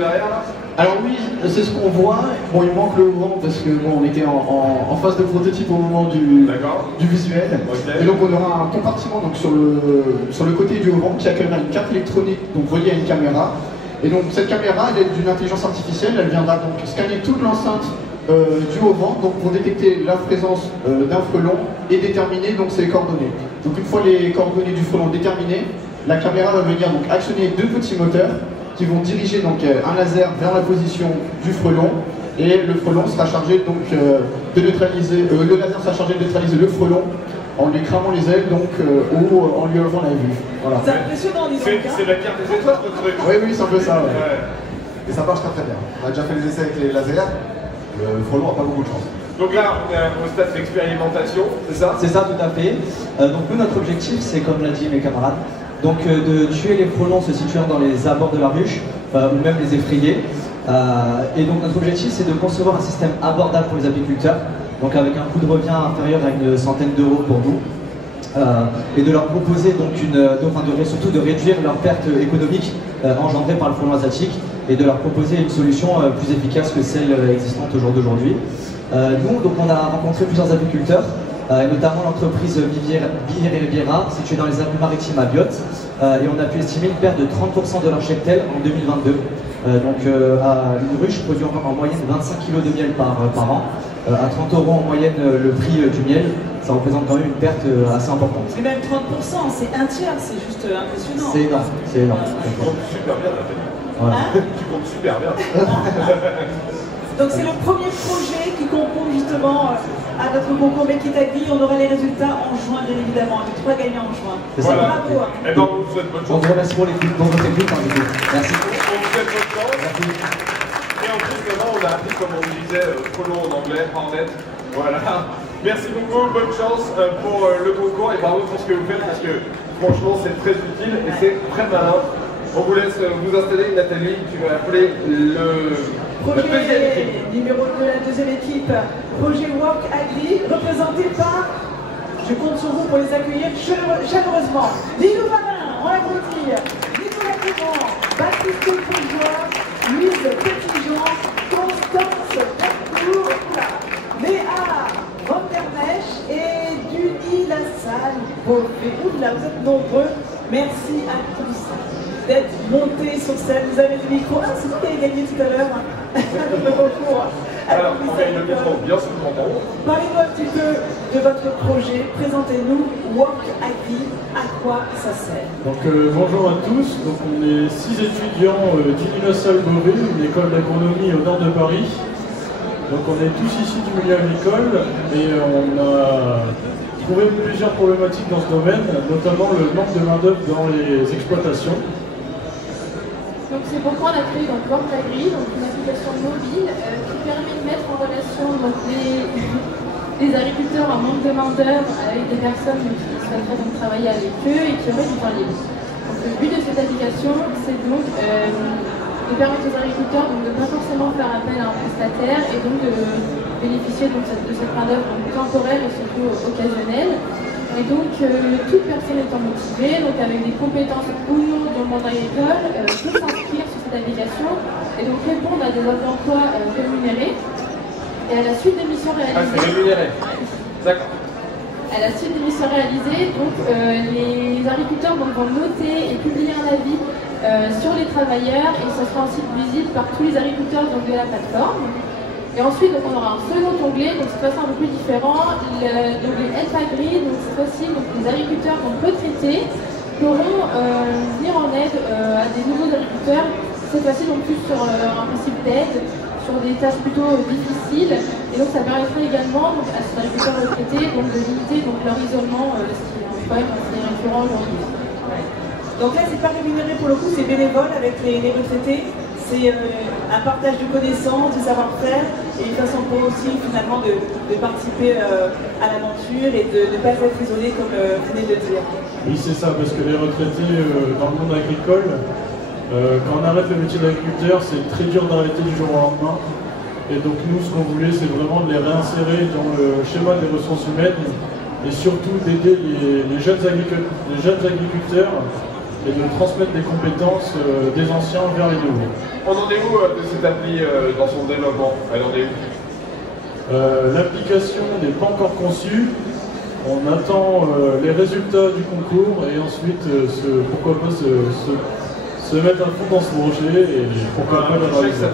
Alors oui, c'est ce qu'on voit. Bon, il manque le vent parce que bon, on était en phase de prototype au moment du visuel. Okay. Et donc on aura un compartiment donc, sur le côté du vent qui accueillera une carte électronique donc reliée à une caméra. Et donc cette caméra, elle est d'une intelligence artificielle. Elle viendra donc scanner toute l'enceinte du haut-vent donc pour détecter la présence d'un frelon et déterminer donc ses coordonnées. Donc une fois les coordonnées du frelon déterminées, la caméra va venir donc actionner 2 petits moteurs qui vont diriger donc un laser vers la position du frelon et le frelon sera chargé donc de neutraliser, le laser sera chargé de neutraliser le frelon en lui cramant les ailes donc ou en lui enlevant la vue. Voilà. C'est impressionnant, disons. C'est la carte des étoiles, votre truc. Oui, c'est un peu ça. Ouais. Ouais. Et ça marche très bien. On a déjà fait les essais avec les lasers. Le frelon n'a pas beaucoup de chance. Donc là, on est au stade d'expérimentation, c'est ça? C'est ça, tout à fait. Donc nous, notre objectif, c'est comme l'a dit mes camarades, donc de tuer les frelons se situant dans les abords de la ruche, ou même les effrayer. Et donc notre objectif, c'est de concevoir un système abordable pour les apiculteurs, donc avec un coût de revient inférieur à une centaine d'euros pour nous, et de leur proposer donc surtout de réduire leurs pertes économiques engendrées par le frelon asiatique, et de leur proposer une solution plus efficace que celle existante au jour d'aujourd'hui. Nous, donc, on a rencontré plusieurs apiculteurs, notamment l'entreprise Biviera, située dans les Alpes-Maritimes à Biot, et on a pu estimer une perte de 30% de leur cheptel en 2022. Une ruche produit en moyenne 25 kg de miel par an. À 30 € en moyenne le prix du miel, ça représente quand même une perte assez importante. Mais même 30%, c'est un tiers, c'est juste impressionnant. C'est énorme, c'est énorme. Tu comptes super bien, la famille. Voilà. Tu comptes super bien. Donc c'est le premier projet qui concourt justement à notre concours Mekitagri. On aura les résultats en juin, bien évidemment, avec 3 gagnants en juin. Voilà. Bravo. Eh ben, on vous souhaite bonne chance. On vous remercie pour votre écoute. Merci. On vous souhaite bonne chance. Merci. Et en plus, maintenant, on a appris, comme on disait, frelon en anglais, hornet. Voilà. Merci beaucoup, bonne chance pour le concours et bravo pour ce que vous faites parce que franchement c'est très utile et c'est très malin. On vous laisse vous installer, Nathalie, tu vas appeler la deuxième équipe. Numéro 2, la deuxième équipe, projet Work Agri, représenté par, je compte sur vous pour les accueillir chaleureusement. Lilou Marin, on l'applaudit, Nicolas Clément, Baptiste Bourgeois, Louise Petitjean, Constance Percourt, Léa Vandermesch et Duny Lassalle. Oula, vous êtes nombreux. Merci à tous d'être montés sur scène. Vous avez le micro. Ah, c'est vous qui avez gagné tout à l'heure le concours. Alors, on gagne le micro bien sûr. Parlez-nous un petit peu de votre projet. Présentez-nous Work Agri. À quoi ça sert? Donc, bonjour à tous. Donc, on est 6 étudiants d'Duny Lassalle Beauvais, une école d'agronomie au nord de Paris. Donc, on est tous issus du milieu agricole et on a trouvé plusieurs problématiques dans ce domaine, notamment le manque de main-d'œuvre dans les exploitations. Donc c'est pourquoi on a créé Work Agri, donc une application mobile qui permet de mettre en relation donc, les agriculteurs en manque de main-d'œuvre avec des personnes qui souhaiteraient donc travailler avec eux et qui auraient du temps libre. Donc le but de cette application, c'est donc de permettre aux agriculteurs donc, de ne pas forcément faire appel à un prestataire et donc de bénéficier donc, de cette main-d'œuvre temporaire et surtout occasionnelle. Et donc, toute personne étant motivée, donc avec des compétences ou non dans le monde agricole, peut s'inscrire sur cette application et donc répondre à des offres d'emploi rémunérées. Et à la suite des missions réalisées... Ah, c'est rémunéré. D'accord. À la suite des missions réalisées, donc, les agriculteurs donc, vont noter et publier un avis sur les travailleurs et ça sera ensuite visible par tous les agriculteurs donc, de la plateforme. Et ensuite, donc, on aura un second onglet, donc cette fois-ci un peu plus différent, l'onglet Help Agri, donc cette fois-ci les agriculteurs donc, retraités pourront venir en aide à des nouveaux agriculteurs, cette fois-ci donc plus sur un principe d'aide, sur des tâches plutôt difficiles, et donc ça permettra également donc, à ces agriculteurs retraités donc, de limiter donc, leur isolement, ce qui est quand même assez récurrent aujourd'hui. Donc là, c'est pas rémunéré pour le coup, c'est bénévole avec les retraités. C'est un partage de connaissances, de savoir-faire et une façon pour aussi finalement de participer à l'aventure et de ne pas être isolé comme vous venez de le dire. Oui, c'est ça, parce que les retraités dans le monde agricole, quand on arrête le métier d'agriculteur, c'est très dur d'arrêter du jour au lendemain. Et donc nous, ce qu'on voulait, c'est vraiment de les réinsérer dans le schéma des ressources humaines et surtout d'aider les jeunes agriculteurs et de transmettre des compétences des anciens vers les nouveaux. On en est où de cette appli dans son développement? Elle en est où? L'application n'est pas encore conçue. On attend les résultats du concours et ensuite pourquoi pas se mettre à fond dans ce projet et pourquoi pas le réaliser.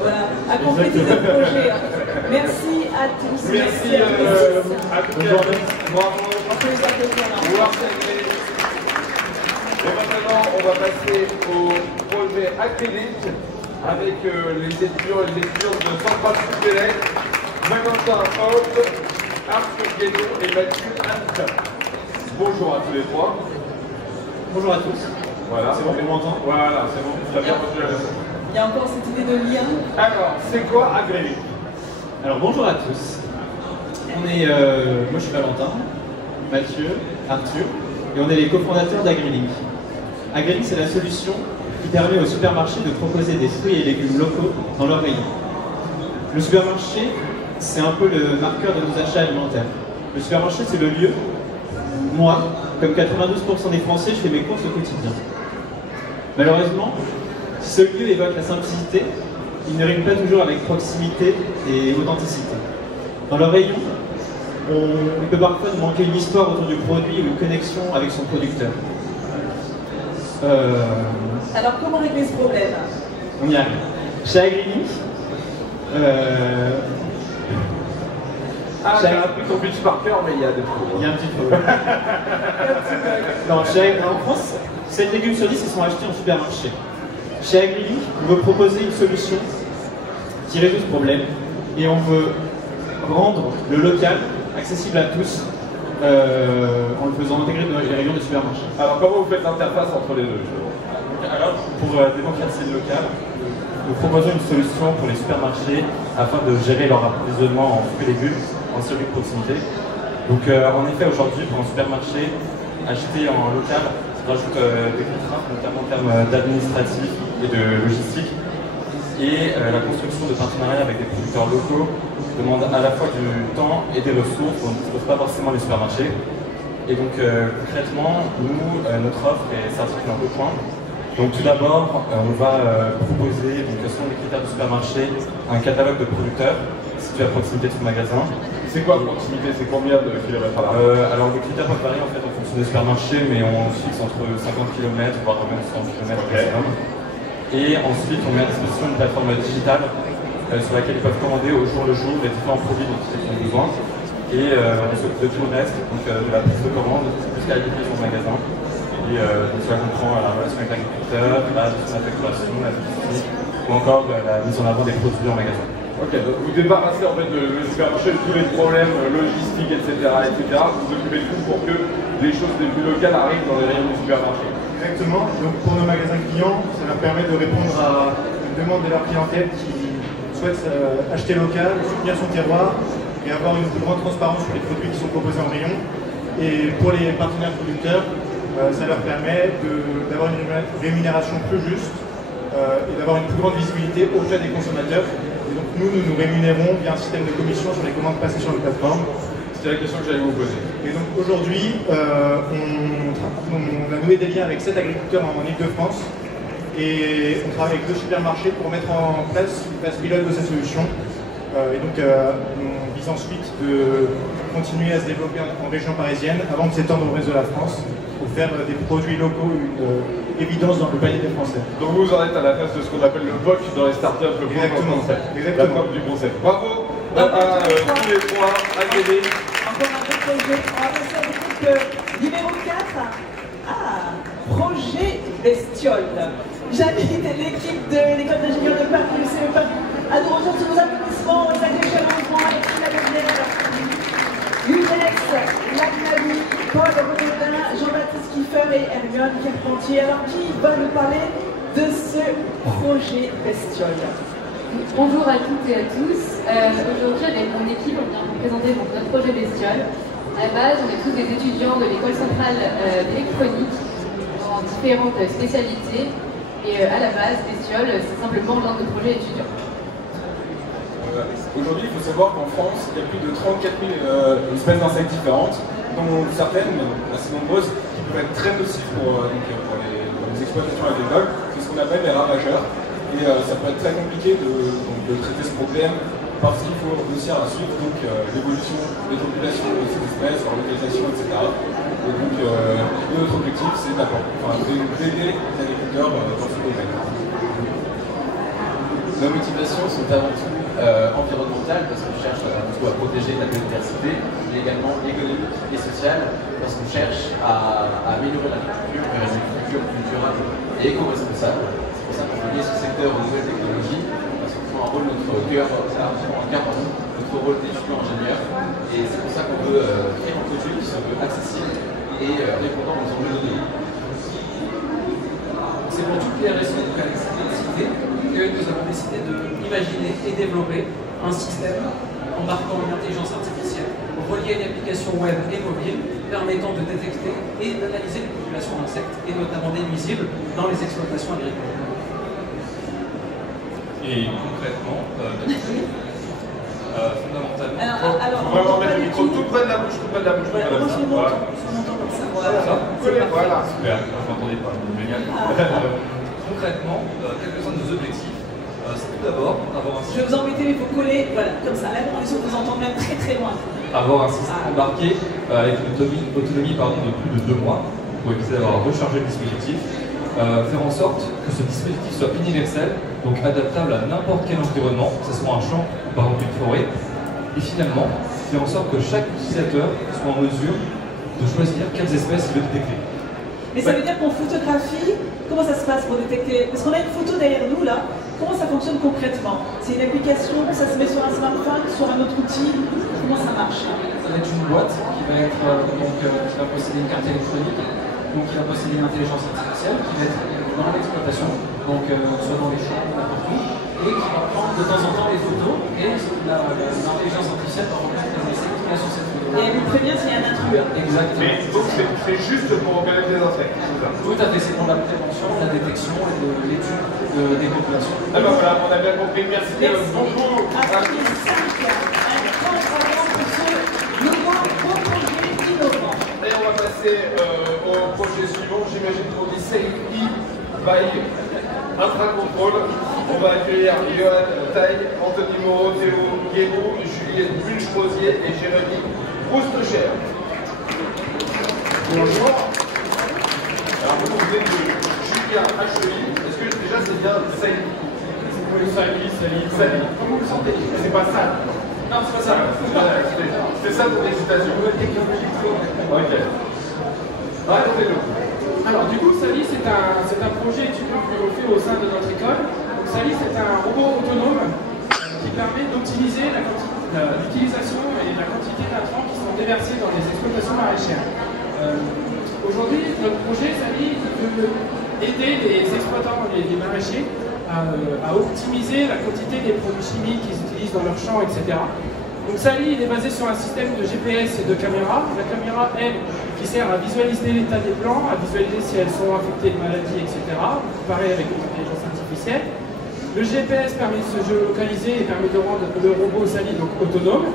Voilà, à concrétiser le projet. Merci à tous. Merci à tous. Bravo. Et maintenant, on va passer au projet acrylique avec les étudiants et les étudiantes de Centrale Supélec, Valentin Hope, Arthur Guédon et Mathieu Hatt. Bonjour à tous les trois. Bonjour à tous. Voilà. C'est bon, on m'entend? Voilà, c'est bon. Tu as bien reçu la leçon. Il y a encore cette idée de lien. Alors, c'est quoi acrylique? Alors, bonjour à tous. Moi, je suis Valentin, Mathieu, Arthur, et on est les cofondateurs d'AgriLink. AgriLink, c'est la solution qui permet aux supermarchés de proposer des fruits et légumes locaux dans leurs rayons. Le supermarché, c'est un peu le marqueur de nos achats alimentaires. Le supermarché, c'est le lieu où moi, comme 92% des Français, je fais mes courses au quotidien. Malheureusement, ce lieu évoque la simplicité, il ne rime pas toujours avec proximité et authenticité. Dans le rayon, on peut parfois manquer une histoire autour du produit ou une connexion avec son producteur. Alors comment régler ce problème? On y arrive. Chez AgriLink, j'ai appris ton pitch par cœur, mais il y a des problèmes. Il y a un petit problème. En France, 7 légumes sur 10 ils sont achetés en supermarché. Chez AgriLink, on veut proposer une solution qui résout ce problème et on veut rendre le local accessible à tous en le faisant intégrer dans les rayons des supermarchés. Alors comment vous faites l'interface entre les deux? Alors pour démocratiser le local, nous proposons une solution pour les supermarchés afin de gérer leur approvisionnement en fruits et légumes en circuit de proximité. Donc en effet, aujourd'hui, pour un supermarché, acheter en local, ça rajoute des contraintes, notamment en termes d'administratif et de logistique. Et la construction de partenariats avec des producteurs locaux demande à la fois du temps et des ressources dont ne disposent pas forcément les supermarchés. Et donc concrètement, nous, notre offre est s'articule en deux points. Donc tout d'abord, on va proposer, donc, selon les critères du supermarché, un catalogue de producteurs situés à proximité de son magasin. C'est quoi proximité? C'est combien de kilomètres à la Alors les critères peuvent varier en fait en fonction des supermarchés, mais on fixe entre 50 km voire même 100 km maximum. Et ensuite, on met à disposition une plateforme digitale sur laquelle ils peuvent commander au jour le jour les différents produits dont ils ont besoin. Et on s'occupe de tout le reste, donc de la prise de commande jusqu'à la livraison au magasin. Et donc cela comprend la relation avec l'agriculteur, la gestion de la facturation, la logistique, ou encore la mise en avant des produits en magasin. Ok, donc vous débarrassez en fait le supermarché de tous les problèmes logistiques, etc. Vous vous occupez de tout pour que les choses les plus locales arrivent dans les rayons du supermarché. Exactement. Donc pour nos magasins clients, ça leur permet de répondre à une demande de leur clientèle qui souhaite acheter local, soutenir son terroir et avoir une plus grande transparence sur les produits qui sont proposés en rayon. Et pour les partenaires producteurs, ça leur permet d'avoir une rémunération plus juste et d'avoir une plus grande visibilité auprès des consommateurs. Et donc nous rémunérons via un système de commission sur les commandes passées sur notre plateforme. C'était la question que j'allais vous poser. Et donc aujourd'hui, on a noué des liens avec 7 agriculteurs en Ile-de-France et on travaille avec 2 supermarchés pour mettre en place une phase pilote de cette solution. Et donc on vise ensuite de continuer à se développer en région parisienne avant de s'étendre au reste de la France pour faire des produits locaux une évidence dans le panier des Français. Donc vous en êtes à la phase de ce qu'on appelle le POC dans les startups, le concept. Exactement. La POC du concept. Bravo à tous les trois, à Guédé. Encore un peu de projet. On va passer à l'équipe numéro 4. Ah, projet Bestiole. J'invite l'équipe de l'école d'ingénieurs de Paris, le CE Paris, à nous rejoindre sur nos applaudissements. On les accueille chaleureusement Alexis Lagardère, Younes Lagnavi, Paul Rodin, Jean-Baptiste Kiefer et Hermione Carpentier. Alors qui va nous parler de ce projet Bestiole? Bonjour à toutes et à tous. Aujourd'hui, avec mon équipe, on vient vous présenter notre projet Bestiole. À la base, on est tous des étudiants de l'école centrale d'électronique en différentes spécialités. Et à la base, Bestiole, c'est simplement l'un de nos projets étudiants. Aujourd'hui, il faut savoir qu'en France, il y a plus de 34 000 espèces d'insectes différentes, dont certaines, assez nombreuses, qui peuvent être très nocives pour les exploitations agricoles. C'est ce qu'on appelle les ravageurs. Et ça peut être très compliqué de traiter ce problème parce qu'il faut aussi à la suite l'évolution des populations de ces espèces, leur localisation, etc. Et donc notre objectif c'est d'aider les agriculteurs dans ce domaine. Nos motivations sont avant tout environnementales parce qu'on cherche avant tout à protéger la biodiversité, mais également économique et sociale parce qu'on cherche à améliorer l'agriculture vers une agriculture plus durable et éco-responsable. C'est pour ça qu'on veut lier ce secteur aux nouvelles technologies, parce qu'on joue un rôle, notre rôle d'étudiant ingénieur, et c'est pour ça qu'on veut créer un produit qui soit accessible et répondant aux enjeux de demain. C'est pour toutes les raisons qu'Alexis a citées que nous avons décidé d'imaginer et développer un système embarquant une intelligence artificielle reliée à une application web et mobile permettant de détecter et d'analyser les populations d'insectes et notamment des nuisibles dans les exploitations agricoles. Et concrètement, fondamentalement... Alors, faut vraiment mettre le micro tout près de la bouche, tout près de la bouche. Voilà, moi je monte comme ça. Voilà. Super, je m'entendais pas, génial. Concrètement, quelques-uns de nos objectifs, c'est tout d'abord avoir un Je vais vous embêter, mais il faut coller, voilà, comme ça. La condition vous entendre même très très loin. avoir un système embarqué avec une autonomie de plus de 2 mois pour éviter d'avoir à recharger le dispositif. Faire en sorte que ce dispositif soit universel, donc adaptable à n'importe quel environnement, que ce soit un champ ou par exemple une forêt, et finalement faire en sorte que chaque utilisateur soit en mesure de choisir quelles espèces il veut détecter. Mais ça veut dire qu'on photographie, comment ça se passe pour détecter? Parce qu'on a une photo derrière nous là, comment ça fonctionne concrètement? C'est une application, ça se met sur un smartphone, sur un autre outil, comment ça marche? Ça va être une boîte qui va être qui va posséder une carte électronique. Donc il va posséder une intelligence artificielle qui va être dans l'exploitation, donc soit dans les champs ou n'importe où, et qui va prendre de temps en temps les photos, et l'intelligence artificielle va reconnaître les bien sur cette photo. Et vous prévenir s'il y a un intrus. Exactement. Mais donc c'est juste pour reconnaître les insectes. Tout à fait, c'est pour la prévention, la détection et de l'étude des populations. Ah ben voilà, on a bien compris. Merci beaucoup. Un grand bravo pour ce nouveau projet innovant. Et on va passer au projet suivant. J'imagine qu'on dit CI by Intracontrôle. On va accueillir Johan Taille, Anthony Moreau, Théo Guérou, Juliette Bulch-Rosier et Jérémy Roustecher. Bonjour. Alors vous venez de Julien HEI. Est-ce que déjà c'est bien Sali? Sali. Comment vous le sentez? C'est pas ça. Non, c'est pas ça. C'est ça ton hésitation. Ok. Racontez-nous. Alors du coup, Sali, c'est un projet étudiant que l'on fait au sein de notre école. Donc, Sali, c'est un robot autonome qui permet d'optimiser l'utilisation et la quantité d'intrants qui sont déversés dans les exploitations maraîchères. Aujourd'hui, notre projet, Sali, veut aider les exploitants, les maraîchers, à optimiser la quantité des produits chimiques qu'ils utilisent dans leurs champs, etc. Donc Sali, il est basé sur un système de GPS et de caméra. La caméra, elle, qui sert à visualiser l'état des plants, à visualiser si elles sont infectées de maladies, etc. Pareil avec l'intelligence artificielle. Le GPS permet de se géolocaliser et permet de rendre le robot Sali donc autonome.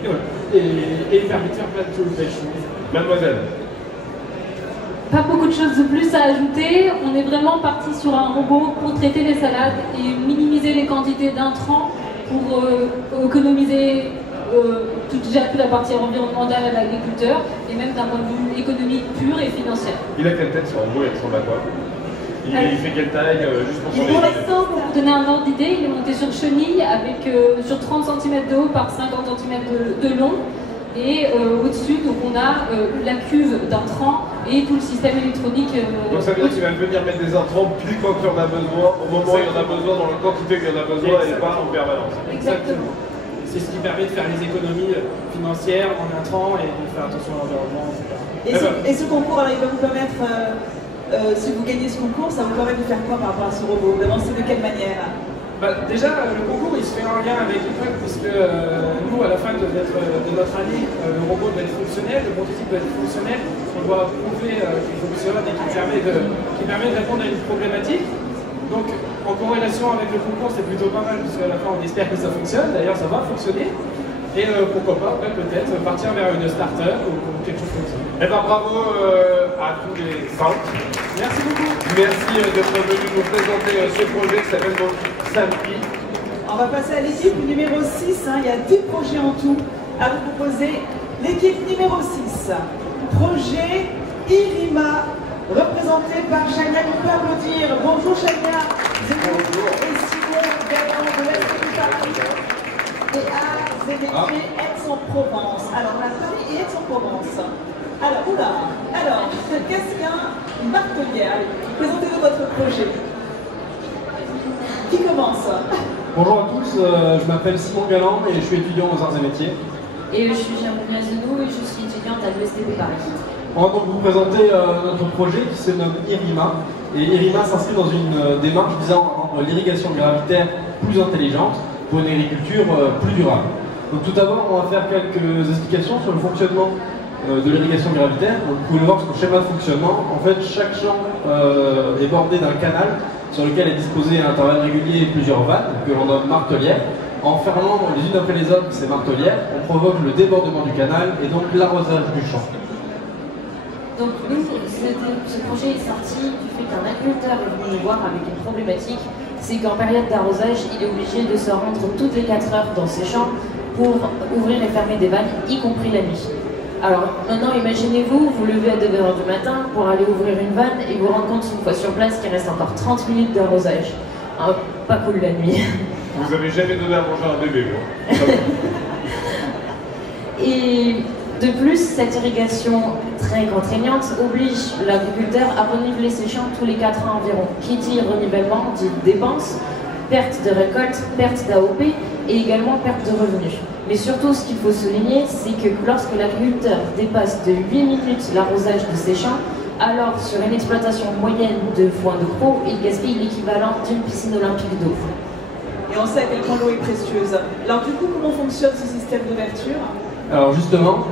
Et voilà. Et il permet de faire plein de belles choses. Mademoiselle. Pas beaucoup de choses de plus à ajouter. On est vraiment parti sur un robot pour traiter les salades et minimiser les quantités d'intrants pour économiser toute la partie environnementale à l'agriculteur et même d'un point de vue économique pur et financier. Il a quelle tête ce robot? Il ressemble à quoi? Il fait quelle taille juste pour son Pour l'instant, pour vous donner un ordre d'idée, il est monté sur chenille avec sur 30 cm de haut par 50 cm de long. Et au-dessus, donc on a la cuve d'intrants et tout le système électronique. Donc ça veut dire qu'il va venir mettre des intrants pile quand il y en a besoin, au moment où il y en a besoin, dans la quantité qu'il y en a besoin et pas en permanence. Exactement. C'est ce qui permet de faire les économies financières en intrants et de faire attention à l'environnement, etc. Et ce concours, alors, il va vous permettre, si vous gagnez ce concours, ça vous permet de faire quoi par rapport à ce robot? D'avancer de quelle manière? Déjà, le concours il se fait en lien avec l'IPAC parce que nous, à la fin de notre année, le robot doit être fonctionnel, le prototype doit être fonctionnel, on doit prouver qu'il fonctionne et qu'il permet de répondre à une problématique. Donc, en corrélation avec le concours, c'est plutôt pas mal parce qu'à la fin, on espère que ça fonctionne. D'ailleurs, ça va fonctionner. Et pourquoi pas, peut-être partir vers une start-up ou quelque chose comme ça. Eh ben bravo à tous les 5. Merci beaucoup. Merci d'être venus nous présenter ce projet qui s'appelle donc Sali. On va passer à l'équipe numéro 6. Il y a 10 projets en tout à vous proposer. L'équipe numéro 6, projet IRIMA, représenté par Chania. On peut applaudir. Bonjour Chania. Bonjour. Et Simon Galland de l'Institut Paris. Et AZMT Aix-en-Provence. Alors, on a Paris et Aix-en-Provence. Alors, qu'est-ce qu'un martelier? Présentez-nous votre projet. Qui commence? Bonjour à tous, je m'appelle Simon Galland et je suis étudiant aux arts et métiers. Et je suis Germania Zenou et je suis étudiante à l'USTP Paris. On va donc vous présenter notre projet qui se nomme IRIMA. Et IRIMA s'inscrit dans une démarche visant à rendre l'irrigation gravitaire plus intelligente pour une agriculture plus durable. Donc tout d'abord, on va faire quelques explications sur le fonctionnement de l'irrigation gravitaire. Donc, vous pouvez le voir sur le schéma de fonctionnement. En fait, chaque champ est bordé d'un canal sur lequel est disposé à intervalles réguliers plusieurs vannes que l'on nomme martelières. En fermant les unes après les autres ces martelières, on provoque le débordement du canal et donc l'arrosage du champ. Donc nous, ce projet est sorti du fait qu'un agriculteur est venu nous voir avec une problématique, c'est qu'en période d'arrosage, il est obligé de se rendre toutes les 4 heures dans ses champs pour ouvrir et fermer des vannes, y compris la nuit. Alors maintenant, imaginez-vous, vous levez à 2h du matin pour aller ouvrir une vanne et vous rendre compte une fois sur place qu'il reste encore 30 minutes d'arrosage. Pas cool la nuit. Vous avez jamais donné à manger à un bébé, moi. Et de plus, cette irrigation très contraignante oblige l'agriculteur à renouveler ses champs tous les 4 ans environ. Qui dit renouvellement dit dépenses, perte de récolte, perte d'AOP et également perte de revenus. Mais surtout, ce qu'il faut souligner, c'est que lorsque l'agriculteur dépasse de 8 minutes l'arrosage de ses champs, alors sur une exploitation moyenne de foin de Cros, il gaspille l'équivalent d'une piscine olympique d'eau. Et on sait à quel point l'eau est précieuse. Alors du coup, comment fonctionne ce système d'ouverture? Alors justement,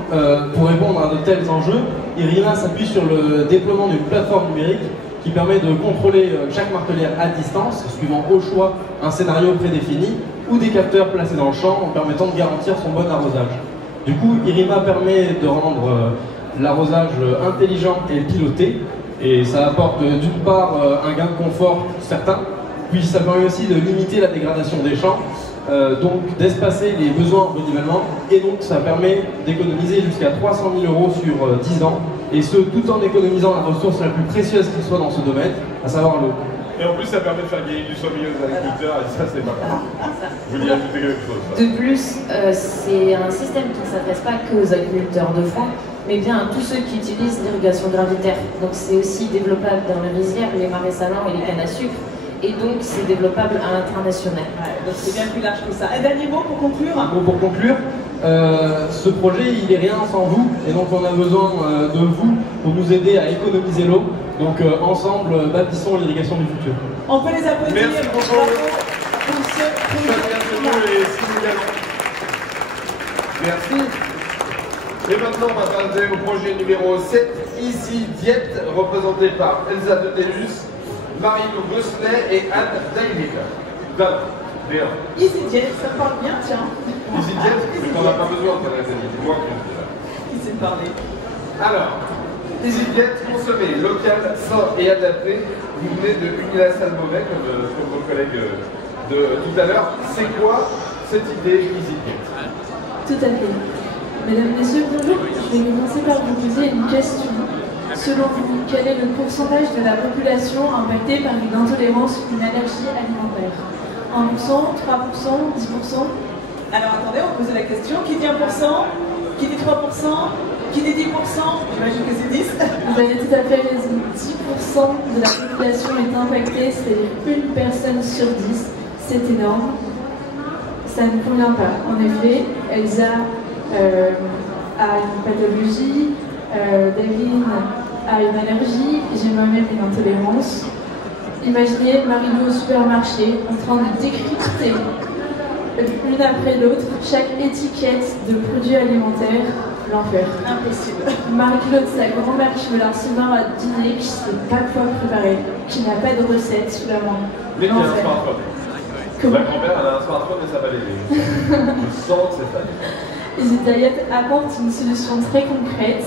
pour répondre à de tels enjeux, IRIMA s'appuie sur le déploiement d'une plateforme numérique qui permet de contrôler chaque martelière à distance, suivant au choix un scénario prédéfini ou des capteurs placés dans le champ en permettant de garantir son bon arrosage. Du coup, IRIMA permet de rendre l'arrosage intelligent et piloté, et ça apporte d'une part un gain de confort certain, puis ça permet aussi de limiter la dégradation des champs, donc d'espacer les besoins en renouvellement, et donc ça permet d'économiser jusqu'à 300 000 € sur 10 ans, et ce tout en économisant la ressource la plus précieuse qui soit dans ce domaine, à savoir l'eau. Et en plus, ça permet de faire gagner du sommeil aux agriculteurs, et ça, c'est pas mal. Vous voulez ajouter quelque chose? De plus, c'est un système qui ne s'adresse pas qu'aux agriculteurs de fond, mais bien à tous ceux qui utilisent l'irrigation gravitaire. Donc c'est aussi développable dans les rizières, les marais salants et les cannes à sucre, et donc c'est développable à l'international. Ouais, donc c'est bien plus large que ça. Un dernier mot pour conclure? Un mot pour conclure. Ce projet, il est rien sans vous, et donc on a besoin de vous pour nous aider à économiser l'eau. Donc ensemble, bâtissons l'irrigation du futur. On peut les applaudir. Merci beaucoup. Bravo pour ce projet. Merci. Et maintenant, on va passer au projet numéro 7, Easy Diet, représenté par Elsa de Tellus, Marie-Lou Gosselet et Anne Dailil. Bien. Easy Diet, ça me parle bien, tiens. Easy Diet, mais t'en as pas besoin, Thérèse. Moi qui en là. Il sait parler. Alors, Easy Diet, consommé, local, sain et adapté. Vous venez de Unila-Salmovet, comme vos collègues de tout à l'heure. C'est quoi cette idée Easy Diet? Tout à fait. Mesdames, Messieurs, bonjour. Je vais commencer par vous poser une question. Selon vous, quel est le pourcentage de la population impactée par une intolérance ou une allergie alimentaire? 1%, 3%, 10%? Alors attendez, on va poser la question. Qui dit 1%? Qui dit 3%? Qui dit 10%? J'imagine que c'est 10. Vous avez tout à fait raison. 10% de la population est impactée, c'est une personne sur 10. C'est énorme. Ça ne convient pas. En effet, Elsa a une pathologie, David a une allergie, j'ai moi-même une intolérance. Imaginez Marie-Lou au supermarché en train de décrypter l'une après l'autre chaque étiquette de produits alimentaires. L'enfer. Impossible. Marie-Claude, sa grand-mère qui veut la recevoir à dîner, qui ne sait pas quoi préparer, qui n'a pas de recette sous la main. Mais qui a un smartphone. Ma grand-mère, elle a un smartphone et ça va l'aider. Je sens que c'est ça. Easy Diet apporte une solution très concrète.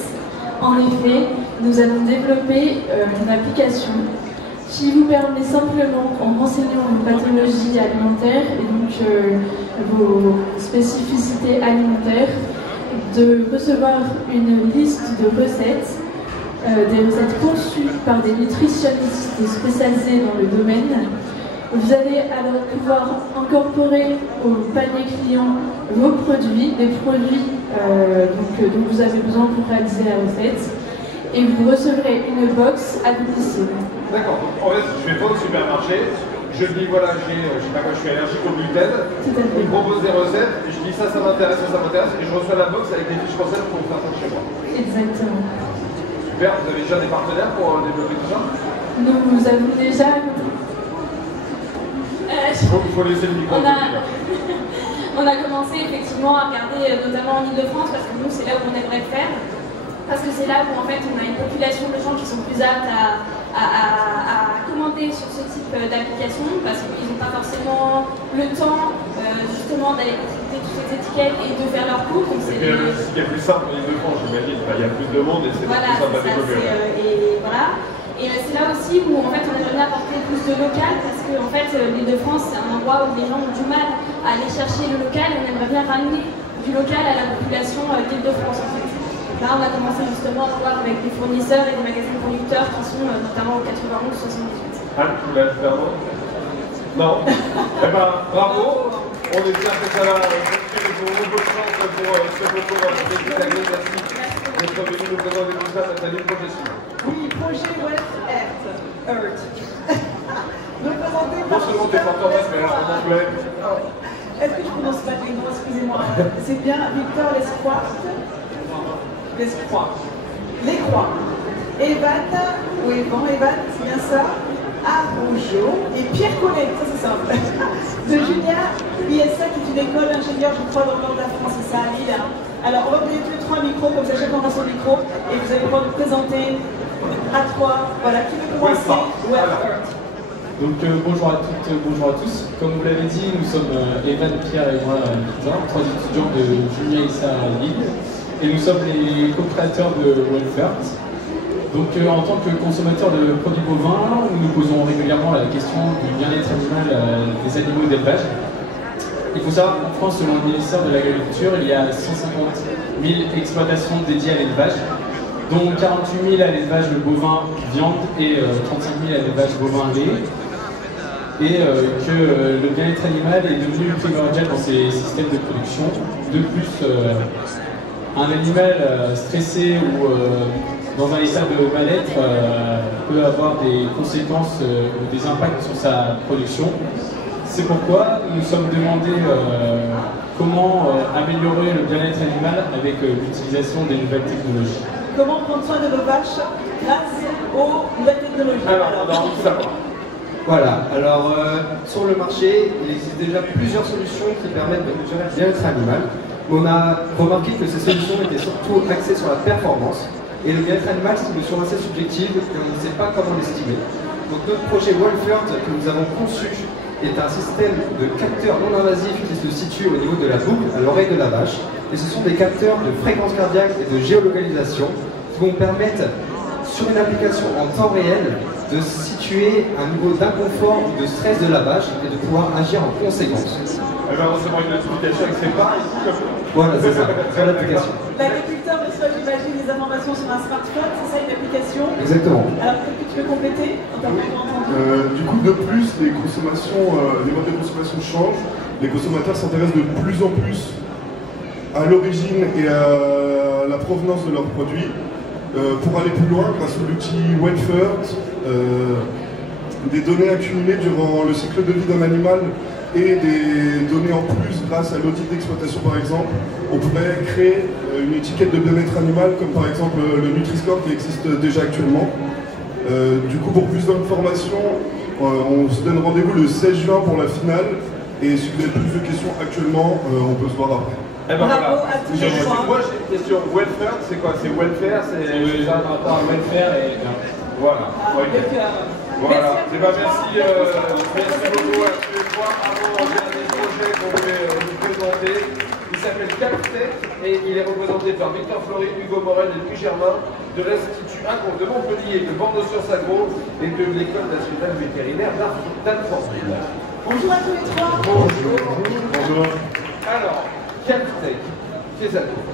En effet, nous allons développer une application qui vous permet simplement, en renseignant vos pathologies alimentaires et donc vos spécificités alimentaires, de recevoir une liste de recettes, des recettes conçues par des nutritionnistes spécialisés dans le domaine. Vous allez alors pouvoir incorporer au panier client vos produits, des produits dont vous avez besoin pour réaliser la recette, et vous recevrez une box à domicile. D'accord, en fait, je vais pas au supermarché, je dis voilà, je sais pas quoi, je suis allergique au gluten, on me propose des recettes, et je dis ça m'intéresse, et je reçois la box avec des fiches recettes pour faire ça chez moi. Exactement. Super, vous avez déjà des partenaires pour développer tout ça? Nous avons déjà... Il faut laisser le micro. On a commencé effectivement à regarder notamment en Ile-de-France parce que nous c'est là où on aimerait le faire. Parce que c'est là où en fait on a une population de gens qui sont plus aptes à commander sur ce type d'application parce qu'ils n'ont pas forcément le temps justement d'aller consulter toutes ces étiquettes et de faire leur cours. Et puis ce qui est plus simple en Ile-de-France, j'imagine, il y a plus de monde et c'est plus simple à développer. Et voilà. Et c'est là aussi où en fait on aimerait bien apporter plus de local parce que en fait l'Île-de-France c'est un endroit où les gens ont du mal à aller chercher le local et on aimerait bien ramener du local à la population d'Île-de-France en fait. Là on a commencé justement à voir avec des fournisseurs et des magasins producteurs qui sont notamment au 91-78. Ah, tu voulais ajouter un mot? Non. Eh ben bravo, on espère que ça va donner beaucoup de chance pour ce concours d'équipe agri. Merci d'être venu nous présenter tout ça, Nathalie, projet suivant. Oui, projet Wealth Earth. Représenté par... Non seulement t'es pas en mais en anglais. Est-ce que je prononce pas les noms? Excusez-moi. C'est bien Victor Lescroix. Les Croix. Evan, ou Evan, c'est bien ça. Araujo et Pierre Collet, ça c'est simple, de Julia ISA, qui est une école d'ingénieurs, je crois, dans le nord de la France, c'est ça, à Lille. Alors, on va vous donner tous les 3 micros, comme ça chacun aura son micro, et vous allez pouvoir nous présenter à 3. Voilà, qui veut commencer? Donc bonjour à toutes, bonjour à tous. Comme vous l'avez dit, nous sommes Evan, Pierre et moi, Lisa, 3 étudiants de Julia ISA à Lille, et nous sommes les co-créateurs de Welfare. Donc en tant que consommateur de produits bovins, nous nous posons régulièrement la question du bien-être animal des animaux d'élevage. Il faut savoir qu'en France, selon le ministère de l'Agriculture, il y a 150 000 exploitations dédiées à l'élevage, dont 48 000 à l'élevage bovin viande et 35 000 à l'élevage bovin lait. Et que le bien-être animal est devenu primordial dans ces systèmes de production. De plus, un animal stressé ou dans un état de mal-être peut avoir des conséquences ou des impacts sur sa production. C'est pourquoi nous nous sommes demandé comment améliorer le bien-être animal avec l'utilisation des nouvelles technologies. Comment prendre soin de nos vaches grâce aux nouvelles technologies? Alors, on a envie de savoir. Voilà, alors sur le marché, il existe déjà plusieurs solutions qui permettent de gérer le bien-être animal. On a remarqué que ces solutions étaient surtout axées sur la performance. Et le bien-être animal, c'est une notion assez subjective et on ne sait pas comment l'estimer. Donc notre projet Welfare que nous avons conçu est un système de capteurs non invasifs qui se situe au niveau de la boucle, à l'oreille de la vache. Et ce sont des capteurs de fréquence cardiaque et de géolocalisation qui vont permettre, sur une application en temps réel, de situer un niveau d'inconfort ou de stress de la vache et de pouvoir agir en conséquence. Elle va recevoir une notification avec ses parts ici comme ça. Voilà, c'est ça, sur l'application. L'agriculteur reçoit, j'imagine, des informations sur un smartphone, c'est ça une application? Exactement. Alors peut-être que tu veux compléter? Du coup, de plus, les modes de consommation changent. Les consommateurs s'intéressent de plus en plus à l'origine et à la provenance de leurs produits. Pour aller plus loin, grâce à l'outil Welfare, des données accumulées durant le cycle de vie d'un animal et des données en plus grâce à l'audit d'exploitation par exemple, on pourrait créer une étiquette de bien-être animal comme par exemple le Nutri-Score qui existe déjà actuellement. Du coup, pour plus d'informations, on se donne rendez-vous le 16 juin pour la finale et si vous avez plus de questions actuellement, on peut se voir après. Eh ben voilà. Moi j'ai une question. Welfare, c'est quoi? C'est welfare, c'est ça par rapport à welfare et voilà. Voilà. Eh ben merci, merci beaucoup à tous les trois. Avant le dernier projet qu'on voulait vous présenter, il s'appelle Captech et il est représenté par Victor Fleury, Hugo Morel et Louis Germain de l'Institut Incon de Montpellier, de Bordeaux-sur-Sagro et de l'École nationale vétérinaire d'Alfortville. Bonjour à tous les trois. Bonjour. Bonjour. Alors, Captech, qu'est-ce que ça fait?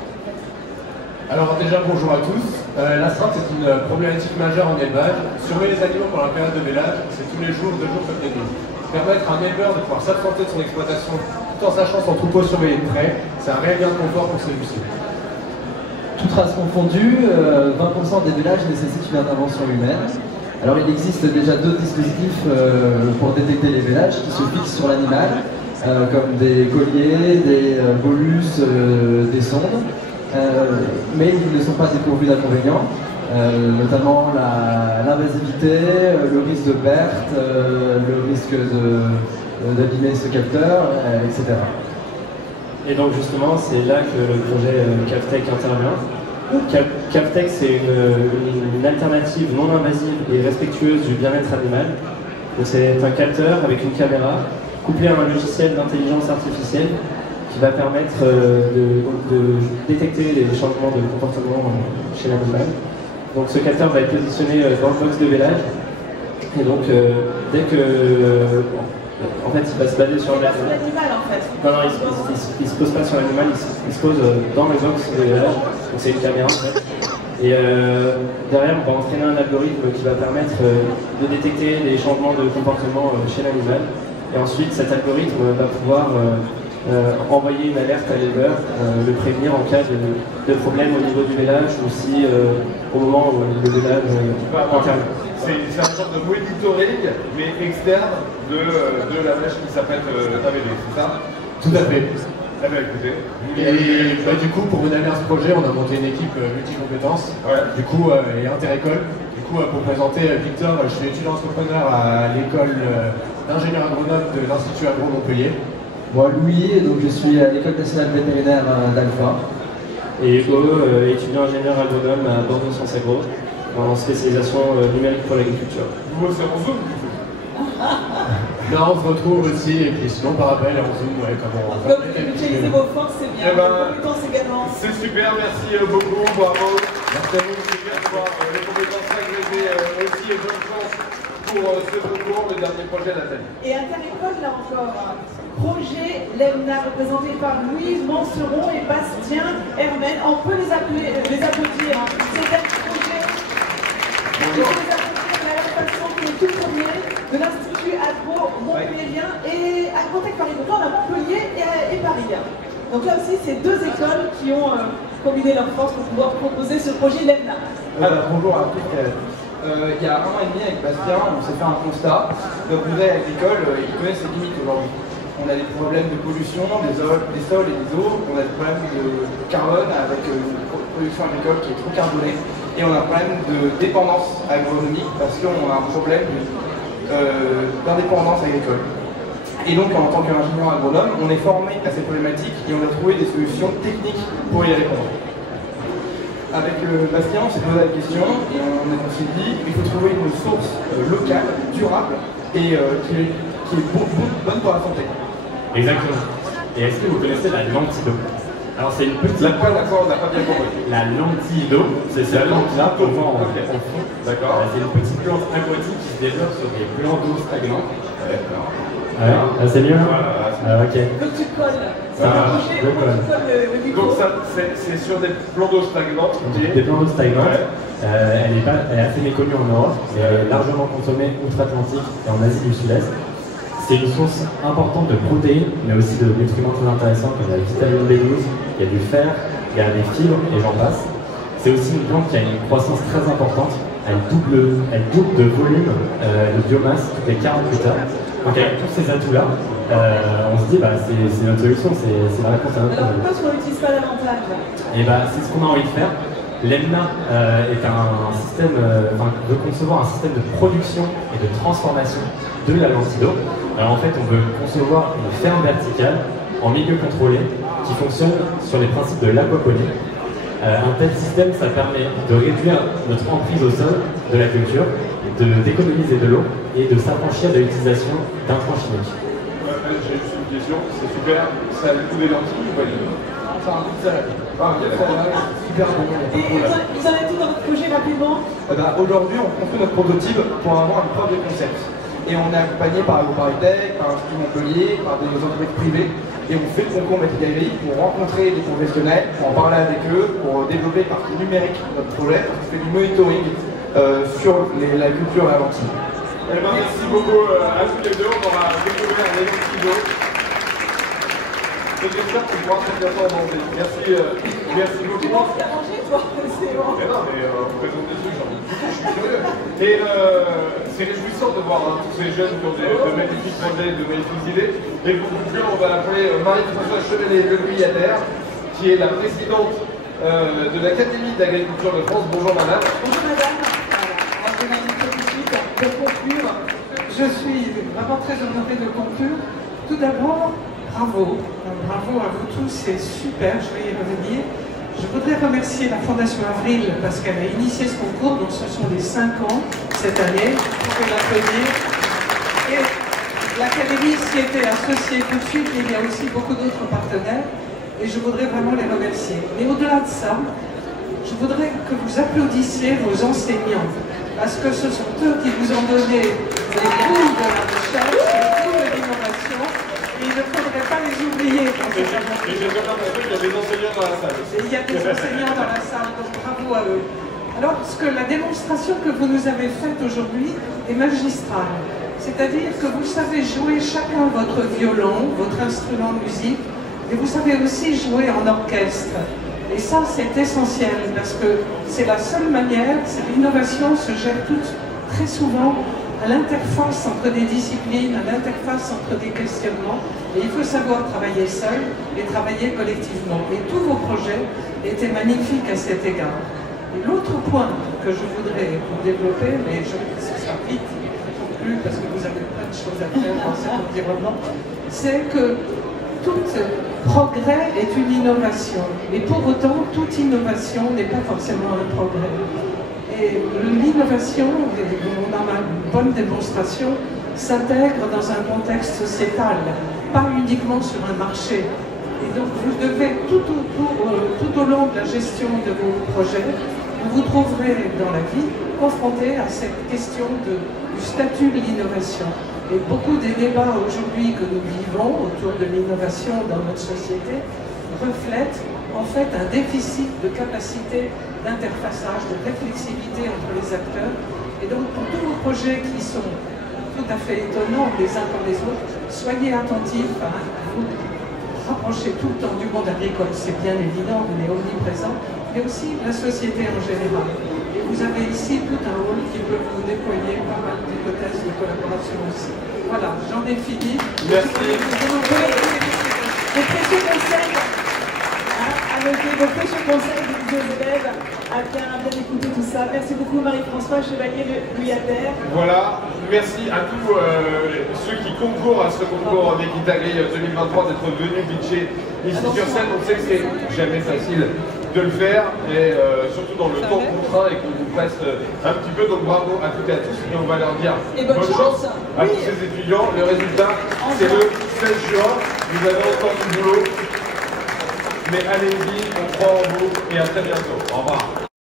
Alors déjà bonjour à tous. L'astreinte c'est une problématique majeure en élevage. Surveiller les animaux pendant la période de vélage, c'est tous les jours, 2 jours comme des nuits. Permettre à un éleveur de pouvoir s'absenter de son exploitation tout en sachant son troupeau surveillé de près, c'est un réel gain de confort pour celui-ci. Toute race confondue, 20% des vélages nécessitent une intervention humaine. Alors il existe déjà d'autres dispositifs pour détecter les vélages qui se fixent sur l'animal, comme des colliers, des bolus, des sondes. Mais ils ne sont pas dépourvus d'inconvénients, notamment l'invasivité, le risque de perte, le risque d'abîmer ce capteur, etc. Et donc justement, c'est là que le projet Captech intervient. Captech, c'est une alternative non invasive et respectueuse du bien-être animal. C'est un capteur avec une caméra couplé à un logiciel d'intelligence artificielle qui va permettre de détecter les changements de comportement chez l'animal. Donc ce capteur va être positionné dans le box de vélage. Et donc dès que... en fait, il va se baser sur l'animal. En fait. Non, il se pose pas sur l'animal, il se pose dans le box de vélage. Donc c'est une caméra en fait. Et derrière, on va entraîner un algorithme qui va permettre de détecter les changements de comportement chez l'animal. Et ensuite, cet algorithme va pouvoir envoyer une alerte à l'éleveur, le prévenir en cas de problème au niveau du vélage ou si au moment où le vélage intervient. C'est un genre de monitoring, mais externe de la vache qui s'appelle AVD, c'est ça? Tout à fait. Eh bien, écoutez. Et bah, du coup, pour vous donner ce projet, on a monté une équipe multi-compétences, du coup, et inter-école. Du coup, pour présenter Victor, je suis étudiant entrepreneur à l'école d'ingénieur agronome de l'Institut Agro Montpellier. Moi, Louis, donc je suis à l'école nationale vétérinaire d'Alpha. Et Hugo, étudiant ingénieur agronome à Bordeaux Sciences Agro, en spécialisation numérique pour l'agriculture. Vous bossez en Zoom, du coup? Non, on se retrouve aussi, et puis sinon par appel en Zoom, ouais, comme on va. Donc, utilisez vos forces, c'est bien. Vos compétences également. C'est super, merci beaucoup, bravo. Merci à vous, c'est bien de voir les compétences agrégées aussi et bonne chance pour ce concours, le dernier projet Nathalie. Et Interécole, là encore, projet Lemna, représenté par Louise Manseron et Bastien Hermel. On peut les applaudir. C'est un projet. On peut les applaudir de la même façon que le tout premier de l'Institut Agro Montpellierien et Agrotech Paris. Donc là, on a Montpellier et Paris. Donc là aussi, c'est deux écoles qui ont combiné leurs forces pour pouvoir proposer ce projet Lemna. Alors, bonjour à tous. Il y a 1 an et demi avec Bastien, on s'est fait un constat. Le progrès agricole, il connaît ses limites aujourd'hui. On a des problèmes de pollution des sols et des eaux, on a des problèmes de carbone avec une production agricole qui est trop carbonée, et on a un problème de dépendance agronomique parce qu'on a un problème d'indépendance agricole. Et donc, en tant qu'ingénieur agronome, on est formé à ces problématiques et on a trouvé des solutions techniques pour y répondre. Avec Bastien, on s'est posé la question et on s'est dit qu'il faut trouver une source locale, durable et qui est bonne pour la santé. Exactement. Et est-ce que vous connaissez la lentille d'eau? Alors c'est une petite... La quoi, on n'a pas bien compris. La lentille d'eau, c'est cette plante-là qu'on voit en fond. D'accord. C'est une petite plante aquatique qui se développe sur des plans d'eau stagnants. D'accord. Ouais, c'est mieux. Voilà. Ok. Donc tu colles. Donc ça, c'est sur des plans d'eau stagnants. Des plans d'eau stagnants. Elle est assez méconnue en Europe, elle est largement consommée outre-Atlantique et en Asie du Sud-Est. C'est une source importante de protéines, mais aussi de nutriments très intéressants comme la vitamine B12, il y a du fer, il y a des fibres et j'en passe. C'est aussi une plante qui a une croissance très importante, elle double de volume de biomasse toutes les 48 heures. Donc avec tous ces atouts-là, on se dit c'est notre solution, c'est la réponse à notre Alors problème. pourquoi est-ce qu'on n'utilise pas davantage? Et c'est ce qu'on a envie de faire. L'EMNA est un système, de concevoir un système de production et de transformation de la lentille d'eau. Alors en fait, on veut concevoir une ferme verticale en milieu contrôlé qui fonctionne sur les principes de l'aquaponie. Un tel système, ça permet de réduire notre emprise au sol de la culture, d'économiser de l'eau et de s'affranchir de l'utilisation d'intrants chimiques. J'ai juste une question, c'est super, ça a le goût des lentilles ou pas du tout? Ça a un goût de salade. Super bon. Et vous en êtes tout dans votre projet rapidement? Aujourd'hui, on construit notre prototype pour avoir une preuve de concept. Et on est accompagné par AgroParisTech, par l'Institut Montpellier, par des entreprises privées. Et on fait le concours Maîtrise d'Agri pour rencontrer des professionnels, pour en parler avec eux, pour développer une partie numérique de notre projet, parce qu'on fait du monitoring sur la culture et la lentille. Merci beaucoup à tous les deux, on aura découvert les lentilles d'eau. J'espère qu'on pourra très bientôt en manger. Merci beaucoup. Tu penses qu'à manger, toi? C'est bon. Mais non, mais on présente des trucs, je suis curieux. Et c'est réjouissant de voir tous ces jeunes qui ont de magnifiques projets, de magnifiques idées. Et pour conclure, on va l'appeler Marie-Françoise Chevelet-Lebuy-Adair, qui est la présidente de l'Académie d'agriculture de France. Bonjour madame. Bonjour madame. Voilà, je vais inviter tout de suite pour conclure. Je suis vraiment très honorée de conclure. Tout d'abord, bravo. Bravo à vous tous, c'est super, je vais y revenir. Je voudrais remercier la Fondation Avril parce qu'elle a initié ce concours, donc ce sont les 5 ans cette année, vous pouvez l'applaudir. Et l'Académie s'y était associée tout de suite, mais il y a aussi beaucoup d'autres partenaires et je voudrais vraiment les remercier. Mais au-delà de ça, je voudrais que vous applaudissiez vos enseignants parce que ce sont eux qui vous ont donné les goûts de la recherche, les goûts de l'innovation. Il ne faudrait pas les oublier. J'ai bien compris qu'il y a des enseignants dans la salle. Il y a des enseignants dans la salle, donc bravo à eux. Alors, la démonstration que vous nous avez faite aujourd'hui est magistrale. C'est-à-dire que vous savez jouer chacun votre violon, votre instrument de musique, et vous savez aussi jouer en orchestre. Et ça, c'est essentiel, parce que c'est la seule manière, l'innovation se gère très souvent à l'interface entre des disciplines, à l'interface entre des questionnements. Et il faut savoir travailler seul et travailler collectivement. Et tous vos projets étaient magnifiques à cet égard. Et l'autre point que je voudrais vous développer, mais je pense que ce sera vite conclu parce que vous avez plein de choses à faire dans cet environnement, c'est que tout progrès est une innovation. Et pour autant, toute innovation n'est pas forcément un progrès. Et l'innovation, on en a une bonne démonstration, s'intègre dans un contexte sociétal, pas uniquement sur un marché. Et donc vous devez, tout au long de la gestion de vos projets, vous vous trouverez dans la vie confronté à cette question du statut de l'innovation. Et beaucoup des débats aujourd'hui que nous vivons autour de l'innovation dans notre société reflètent en fait un déficit de capacité d'interfaçage, de réflexivité entre les acteurs. Et donc pour tous vos projets qui sont tout à fait étonnants les uns comme les autres, soyez attentifs à vous rapprocher tout le temps du monde agricole, c'est bien évident, il est omniprésent, mais aussi la société en général. Et vous avez ici tout un rôle qui peut vous déployer pas mal d'hypothèses de collaboration aussi. Voilà, j'en ai fini. Merci. Vos précieux conseils, à noter vos précieux conseils de vos élèves, à bien écouter tout ça. Merci beaucoup Marie-François Chevalier de Guyadère. Voilà, merci à tous ceux qui concourent à ce concours d'équipe agri 2023 d'être venus pitcher ici sur scène. On sait que c'est jamais facile de le faire, et surtout dans le temps contraint et qu'on vous presse un petit peu. Donc bravo à toutes et à tous, et on va leur dire bonne chance à tous ces étudiants. Le résultat, c'est le 16 juin. Vous avez encore du boulot, mais allez-y, on croit en vous, et à très bientôt. Au revoir.